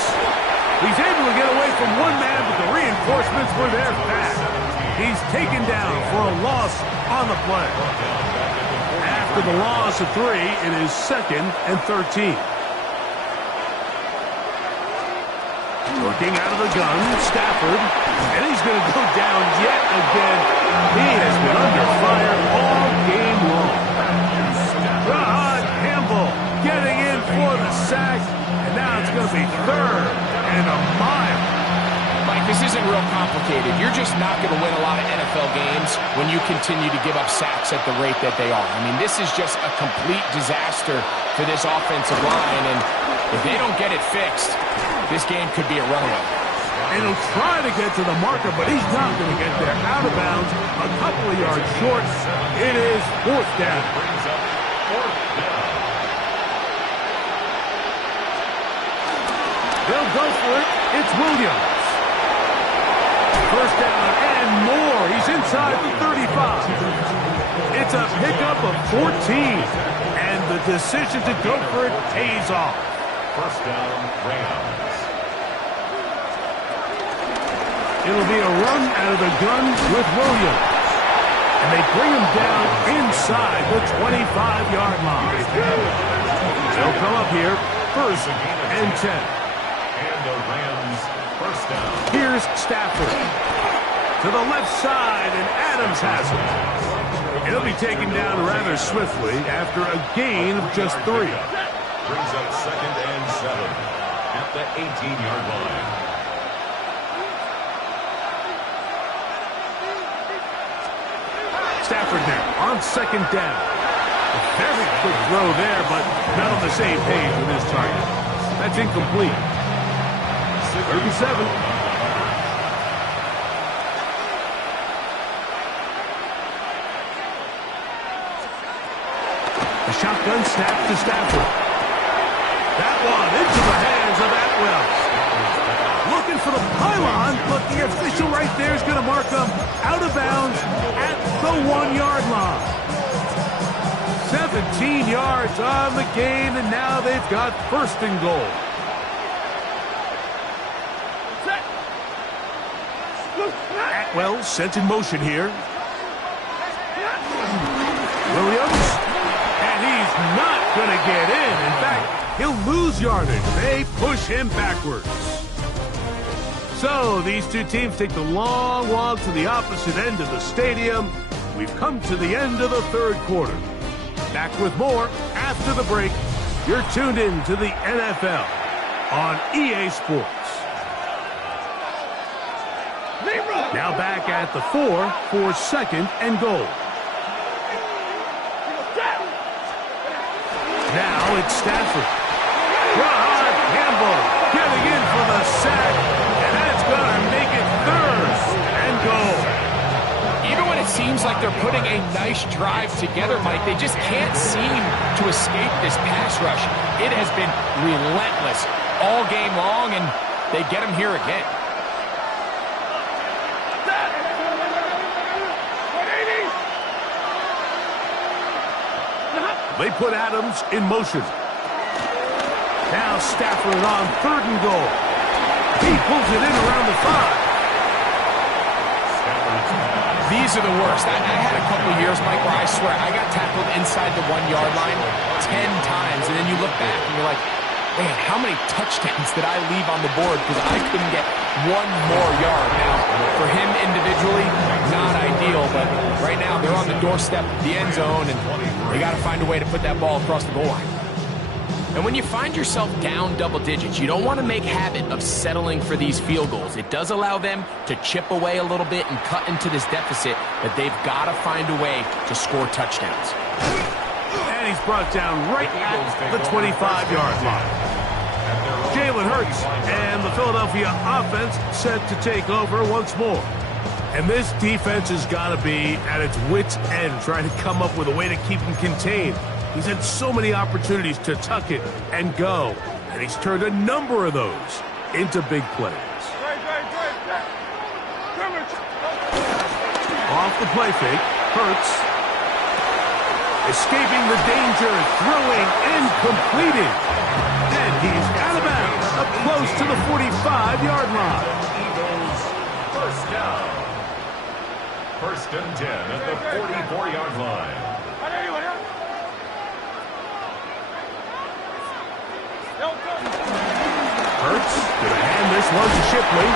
He's able to get away from one man, but the reinforcements were there fast. He's taken down for a loss on the play. After the loss of 3, it is 2nd and 13. Working out of the gun, Stafford, and he's going to go down yet again. He has been under fire all game long. Rod Campbell getting in for the sack, and now it's going to be 3rd and a mile. Mike, this isn't real complicated. You're just not going to win a lot of NFL games when you continue to give up sacks at the rate that they are. I mean, this is just a complete disaster for this offensive line, and if they don't get it fixed, this game could be a runaway. And he'll try to get to the marker, but he's not going to get there. Out of bounds, a couple of yards short. It is 4th down. They'll go for it. It's Williams. First down and more. He's inside the 35. It's a pickup of 14. And the decision to go for it pays off. First down, Rams. It'll be a run out of the gun with Williams. And they bring him down inside the 25-yard line. They'll come up here, 1st and 10. And the Rams, first down. Here's Stafford. To the left side, and Adams has it. It'll be taken down rather swiftly after a gain of just 3. Brings up 2nd and 7 at the 18-yard line. Stafford now on 2nd down. A very quick throw there, but not on the same page with his target. That's incomplete. 37. A shotgun snap to Stafford. That one into the hands of Atwell. Looking for the pylon, but the official right there is going to mark him out of bounds at the 1-yard line. 17 yards on the game, and now they've got 1st and goal. Atwell sent in motion here. Williams, and he's not going to get in. In fact, he'll lose yardage. They push him backwards. So these two teams take the long walk to the opposite end of the stadium. We've come to the end of the 3rd quarter. Back with more after the break. You're tuned in to the NFL on EA Sports. Now back at the 4 for 2nd and goal. Now it's Stafford. Rod Campbell getting in for the sack, and that's going to make it 3rd and goal. Even when it seems like they're putting a nice drive together, Mike, they just can't seem to escape this pass rush. It has been relentless all game long, and they get him here again. They put Adams in motion. Now Stafford on 3rd and goal. He pulls it in around the 5. These are the worst. I had a couple of years, Mike, where I swear I got tackled inside the 1-yard line 10 times, and then you look back and you're like, man, how many touchdowns did I leave on the board because I couldn't get 1 more yard? Now, for him individually, not ideal, but right now they're on the doorstep of the end zone, and they got to find a way to put that ball across the goal line. And when you find yourself down double digits, you don't want to make habit of settling for these field goals. It does allow them to chip away a little bit and cut into this deficit, but they've got to find a way to score touchdowns. And he's brought down right at the 25-yard line. Jalen Hurts and the Philadelphia offense set to take over once more. And this defense has got to be at its wit's end, trying to come up with a way to keep him contained. He's had so many opportunities to tuck it and go, and he's turned a number of those into big plays. Off the play fake, Hurts. Escaping the danger, throwing and completing. And he's out of bounds, up close to the 45-yard line. Eagles first down. First and 10 at the 44-yard line. Hurts gonna hand this one to Shipley.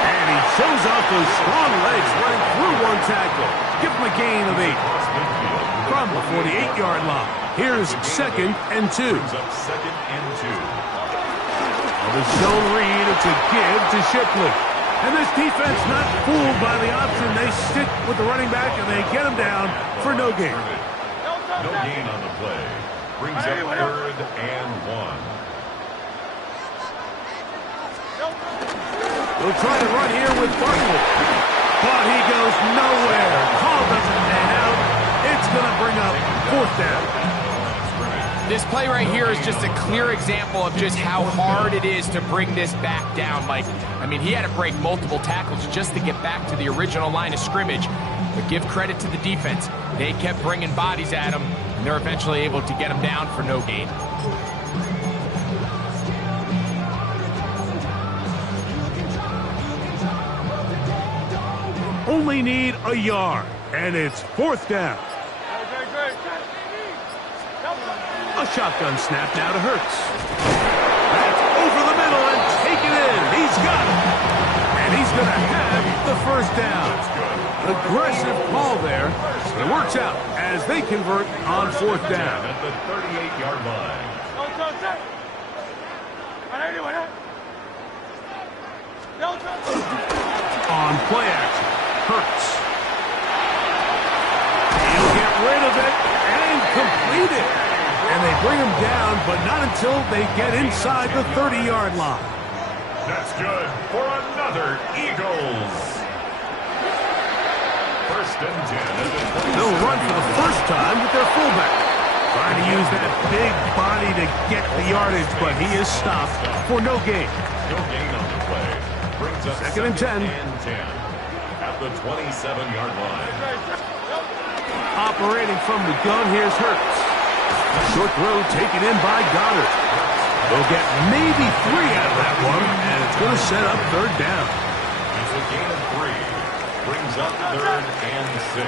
And he shows off those strong legs running through one tackle. Give him a gain of 8. From the 48-yard line. Here's second and 2. Brings up second and 2. On the zone read, it's a give to Shipley. And this defense not fooled by the option. They stick with the running back and they get him down for no gain. No gain on the play. Brings up third and 1. We'll try to run here with Barkley. But he goes nowhere. Call doesn't pan out. It's going to bring up fourth down. This play right here is just a clear example of just how hard it is to bring this back down, Mike. I mean, he had to break multiple tackles just to get back to the original line of scrimmage. But give credit to the defense. They kept bringing bodies at him, and they're eventually able to get him down for no gain. Only need a yard, and it's fourth down. A shotgun snap now to Hurts. That's over the middle and taken in. He's got it. And he's going to have the first down. Aggressive call there. But it works out as they convert on fourth down. At the 38-yard line. On play action, Hurts. He'll get rid of it and complete it. And they bring him down, but not until they get inside the 30-yard line. That's good for another Eagles. First and 10. They'll run for the first time with their fullback. Trying to use that big body to get the yardage, but he is stopped for no gain. No gain on the play. Brings up Second and 10. At the 27-yard line. Operating from the gun, here's Hurts. Short throw taken in by Goddard. They'll get maybe 3 out of that one, and it's going to set up third down. It's a gain of 3. Brings up third and 6.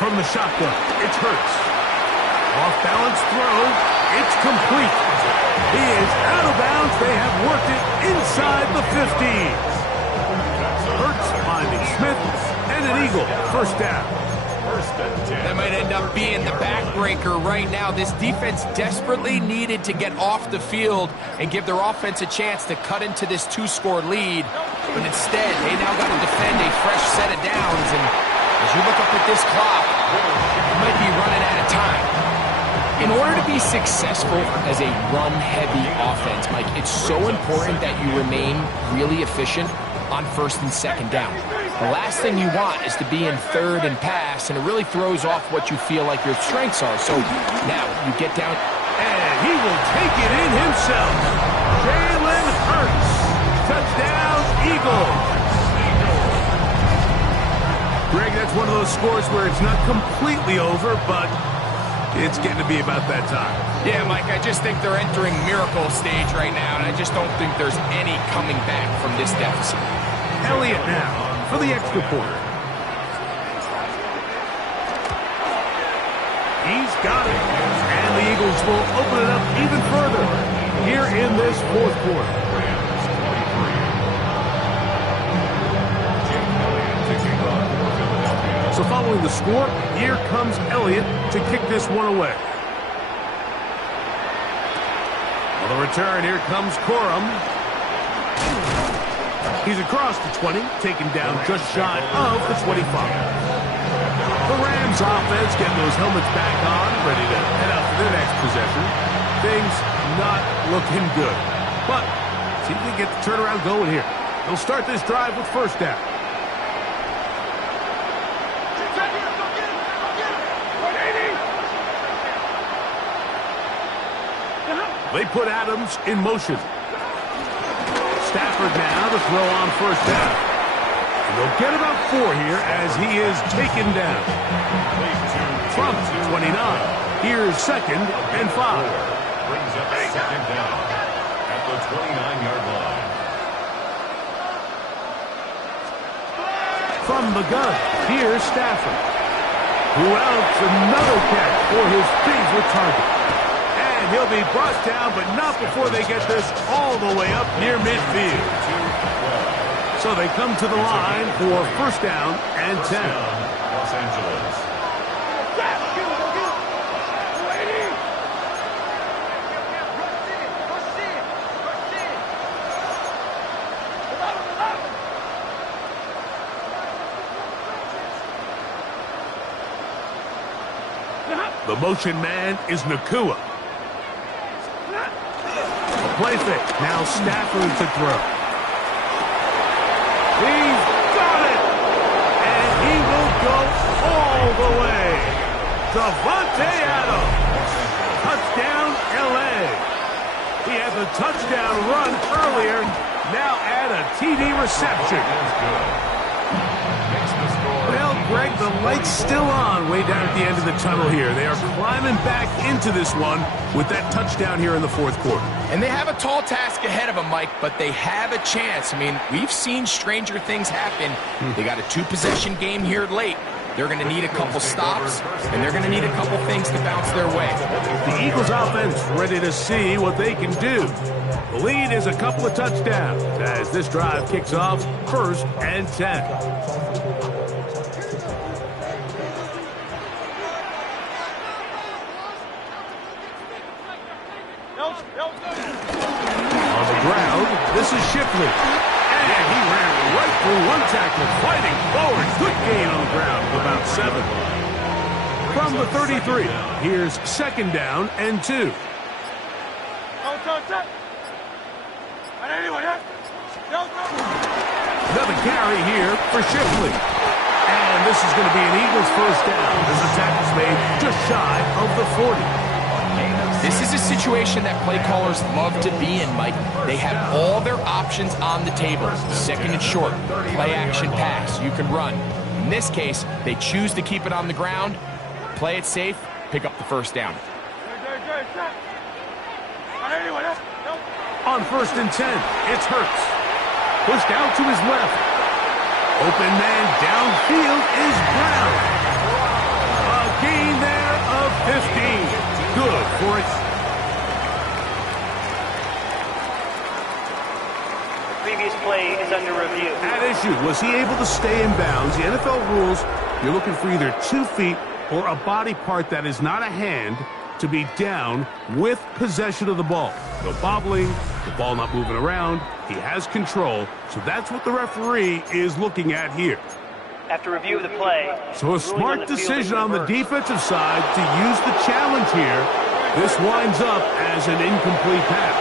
From the shotgun, it's Hurts. Off balance throw, it's complete. He is out of bounds. They have worked it inside the 15. Hurts finding Smith, and an Eagle, first down. That might end up being the backbreaker right now. This defense desperately needed to get off the field and give their offense a chance to cut into this 2-score lead. But instead, they now got to defend a fresh set of downs. And as you look up at this clock, you might be running out of time. In order to be successful as a run-heavy offense, Mike, it's so important that you remain really efficient on first and second down. The last thing you want is to be in third and pass, and it really throws off what you feel like your strengths are. So now you get down, and he will take it in himself. Jalen Hurts. Touchdown, Eagles. Greg, that's one of those scores where it's not completely over, but it's getting to be about that time. Yeah, Mike, I just think they're entering miracle stage right now, and I just don't think there's any coming back from this deficit. Elliott now for the extra point. He's got it. And the Eagles will open it up even further here in this fourth quarter. So following the score, here comes Elliott to kick this one away. On the return, here comes Corum. He's across the 20, taken down just shy of the 25. The Rams offense getting those helmets back on, ready to head out for their next possession. Things not looking good. But see if they get the turnaround going here. They'll start this drive with first down. They put Adams in motion. Stafford now to throw on first down. And they'll get about 4 here as he is taken down. From 29, here's 2nd and 5. Brings up 2nd down at the 29-yard line. From the gun, here's Stafford. Who else? Another catch for his favorite target. And he'll be brought down, but not before they get this all the way up near midfield. So they come to the line for first down and 10. Los Angeles. The motion man is Nakua. Play fake. Now Stafford to throw. He's got it! And he will go all the way. Davante Adams. Touchdown, L.A. He had the touchdown run earlier. Now add a TD reception. Well, Greg, the light's still on way down at the end of the tunnel here. They are climbing back into this one with that touchdown here in the 4th quarter. And they have a tall task ahead of them, Mike, but they have a chance. I mean, we've seen stranger things happen. They got a 2-possession game here late. They're going to need a couple stops, and they're going to need a couple things to bounce their way. The Eagles offense ready to see what they can do. The lead is a couple of touchdowns as this drive kicks off 1st and 10. On the ground, this is Shipley. And he ran right through one tackle, fighting forward. Good gain on the ground, about 7. From the 33, here's 2nd down and 2. Another carry here for Shipley. And this is going to be an Eagles first down as the tackle's made just shy of the 40. This is a situation that play callers love to be in, Mike. They have all their options on the table. 2nd and short, play action pass, you can run. In this case, they choose to keep it on the ground, play it safe, pick up the first down. On 1st and 10, it's Hurts. Pushed out to his left. Open man downfield is Brown. A gain there of 15. Good for it. The previous play is under review. At issue, was he able to stay in bounds? The NFL rules, you're looking for either 2 feet or a body part that is not a hand to be down with possession of the ball. No bobbling, the ball not moving around. He has control, so that's what the referee is looking at here. After review of the play, so a smart decision on the defensive side to use the challenge here. This winds up as an incomplete pass.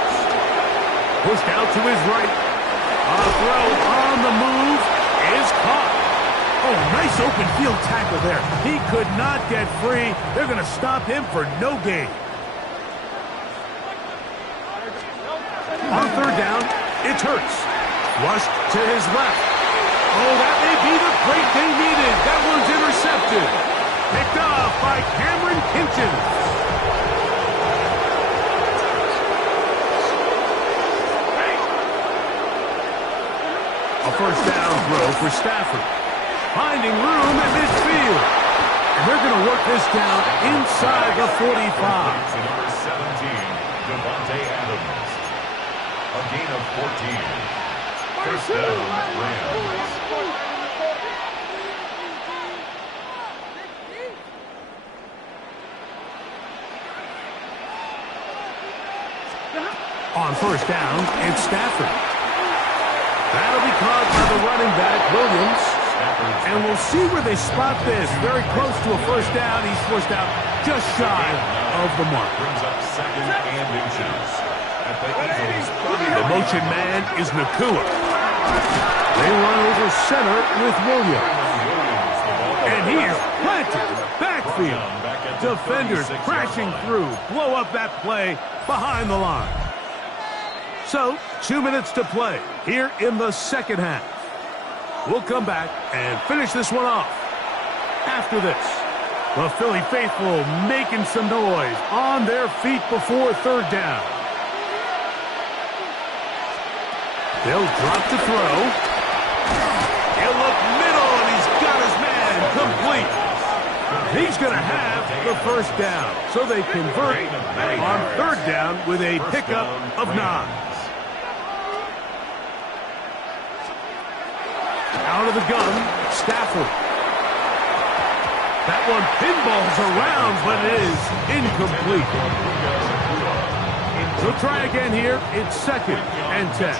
Pushed out to his right. A throw on the move is caught. Oh, nice open field tackle there. He could not get free. They're going to stop him for no gain. On 3rd down, it's Hurts. Flushed to his left. Oh, that may be the break they needed. That one's intercepted. Picked off by Cameron Kinchen. A first down throw for Stafford. Finding room at midfield. And they're going to work this down inside the 45. To number 17, Davante Adams. A gain of 14. First down, Rams. On first down, it's Stafford. That'll be caught by the running back, Williams. And we'll see where they spot this. Very close to a first down. He's forced out just shy of the mark. Brings up 2nd and inches. At the Eagles' 30. The motion man is Nakua. They run over center with Williams. And he's planted in the backfield. Defenders crashing through, blow up that play behind the line. So, 2 minutes to play here in the second half. We'll come back and finish this one off after this. The Philly faithful making some noise on their feet before third down. They'll drop the throw. He'll look middle, and he's got his man complete. He's going to have the first down, so they convert on third down with a pickup of 9. Out of the gun, Stafford. That one pinballs around, but it is incomplete. We'll try again here. It's 2nd and 10.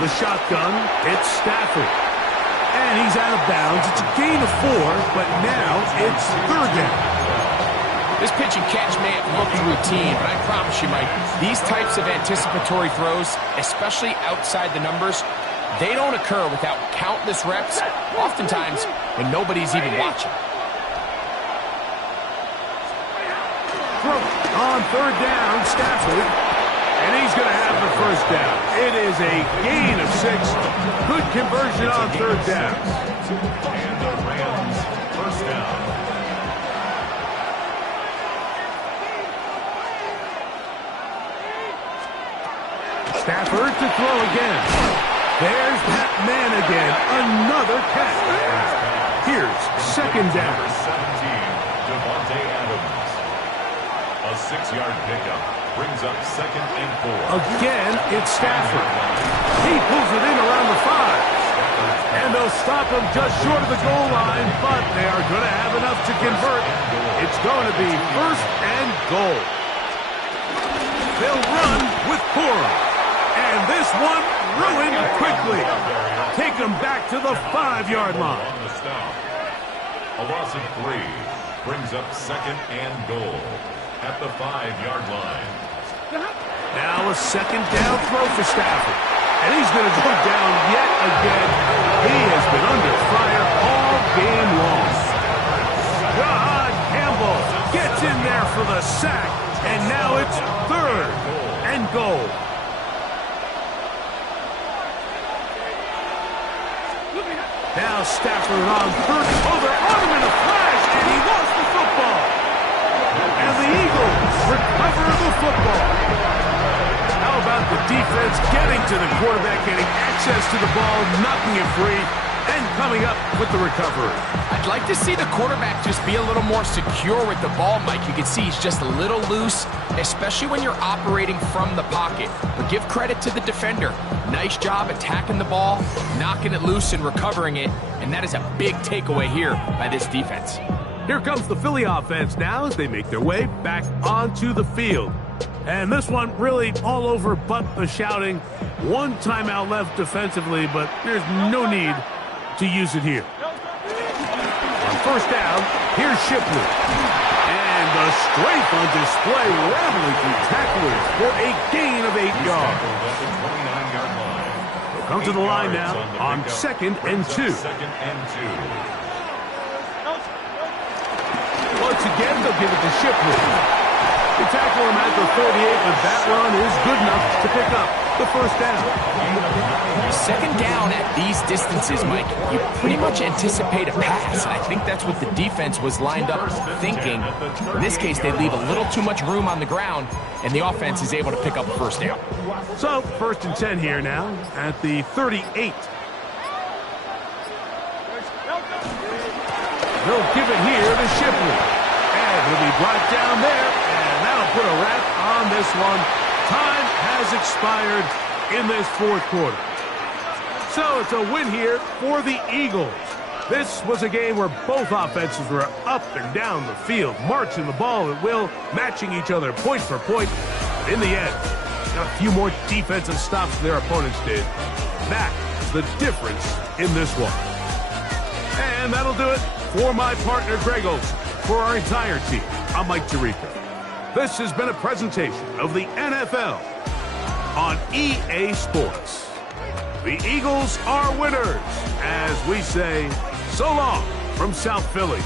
The shotgun, it's Stafford. And he's out of bounds. It's a gain of 4, but now it's third down. This pitch and catch may have looked routine, but I promise you, Mike, these types of anticipatory throws, especially outside the numbers, they don't occur without countless reps, oftentimes when nobody's even watching. On third down, Stafford, and he's going to have the first down. It is a gain of 6. Good conversion on third down. And the Rams first down. Stafford to throw again. There's that man again. Another catch. Here's second down. 17, Devontae Adams. A 6-yard pickup brings up 2nd and 4. Again, it's Stafford. He pulls it in around the 5. And they'll stop him just short of the goal line, but they are going to have enough to convert. It's going to be 1st and goal. They'll run with Cora. And this one ruined quickly. Take them back to the 5-yard line. On the stop. A loss of 3 brings up 2nd and goal at the 5-yard line. Now a second down throw for Stafford. And he's going to go down yet again. He has been under fire all game long. God Campbell gets in there for the sack. And now it's 3rd and goal. Now Stafford on 3rd. Oh, they're on him in a flash, and he lost the football. And the Eagles recover the football. How about the defense getting to the quarterback, getting access to the ball, knocking it free, and coming up with the recovery? I'd like to see the quarterback just be a little more secure with the ball, Mike. You can see he's just a little loose, especially when you're operating from the pocket. But give credit to the defender. Nice job attacking the ball, knocking it loose and recovering it, and that is a big takeaway here by this defense. Here comes the Philly offense now as they make their way back onto the field. And this one really all over but the shouting. One timeout left defensively, but there's no need to use it here. On first down, here's Shipley. And the strength on display, rattling through tacklers for a gain of 8 yards. They'll come to the line now on 2nd and 2. Once again, they'll give it to Shipley. They tackle him at the 38, but that run is good enough to pick up the first down. Second down at these distances, Mike, you pretty much anticipate a pass, and I think that's what the defense was lined up thinking. In this case, they leave a little too much room on the ground, and the offense is able to pick up a first down. So, 1st and 10 here now at the 38. They'll give it here to Shipley. And he'll be brought down there, and that'll put a wrap on this one. Time has expired in this 4th quarter. So it's a win here for the Eagles. This was a game where both offenses were up and down the field, marching the ball at will, matching each other point for point. But in the end, got a few more defensive stops than their opponents did. That is the difference in this one. And that'll do it for my partner, Greg Olson. For our entire team, I'm Mike Tirico. This has been a presentation of the NFL on EA Sports. The Eagles are winners, as we say, so long from South Philly.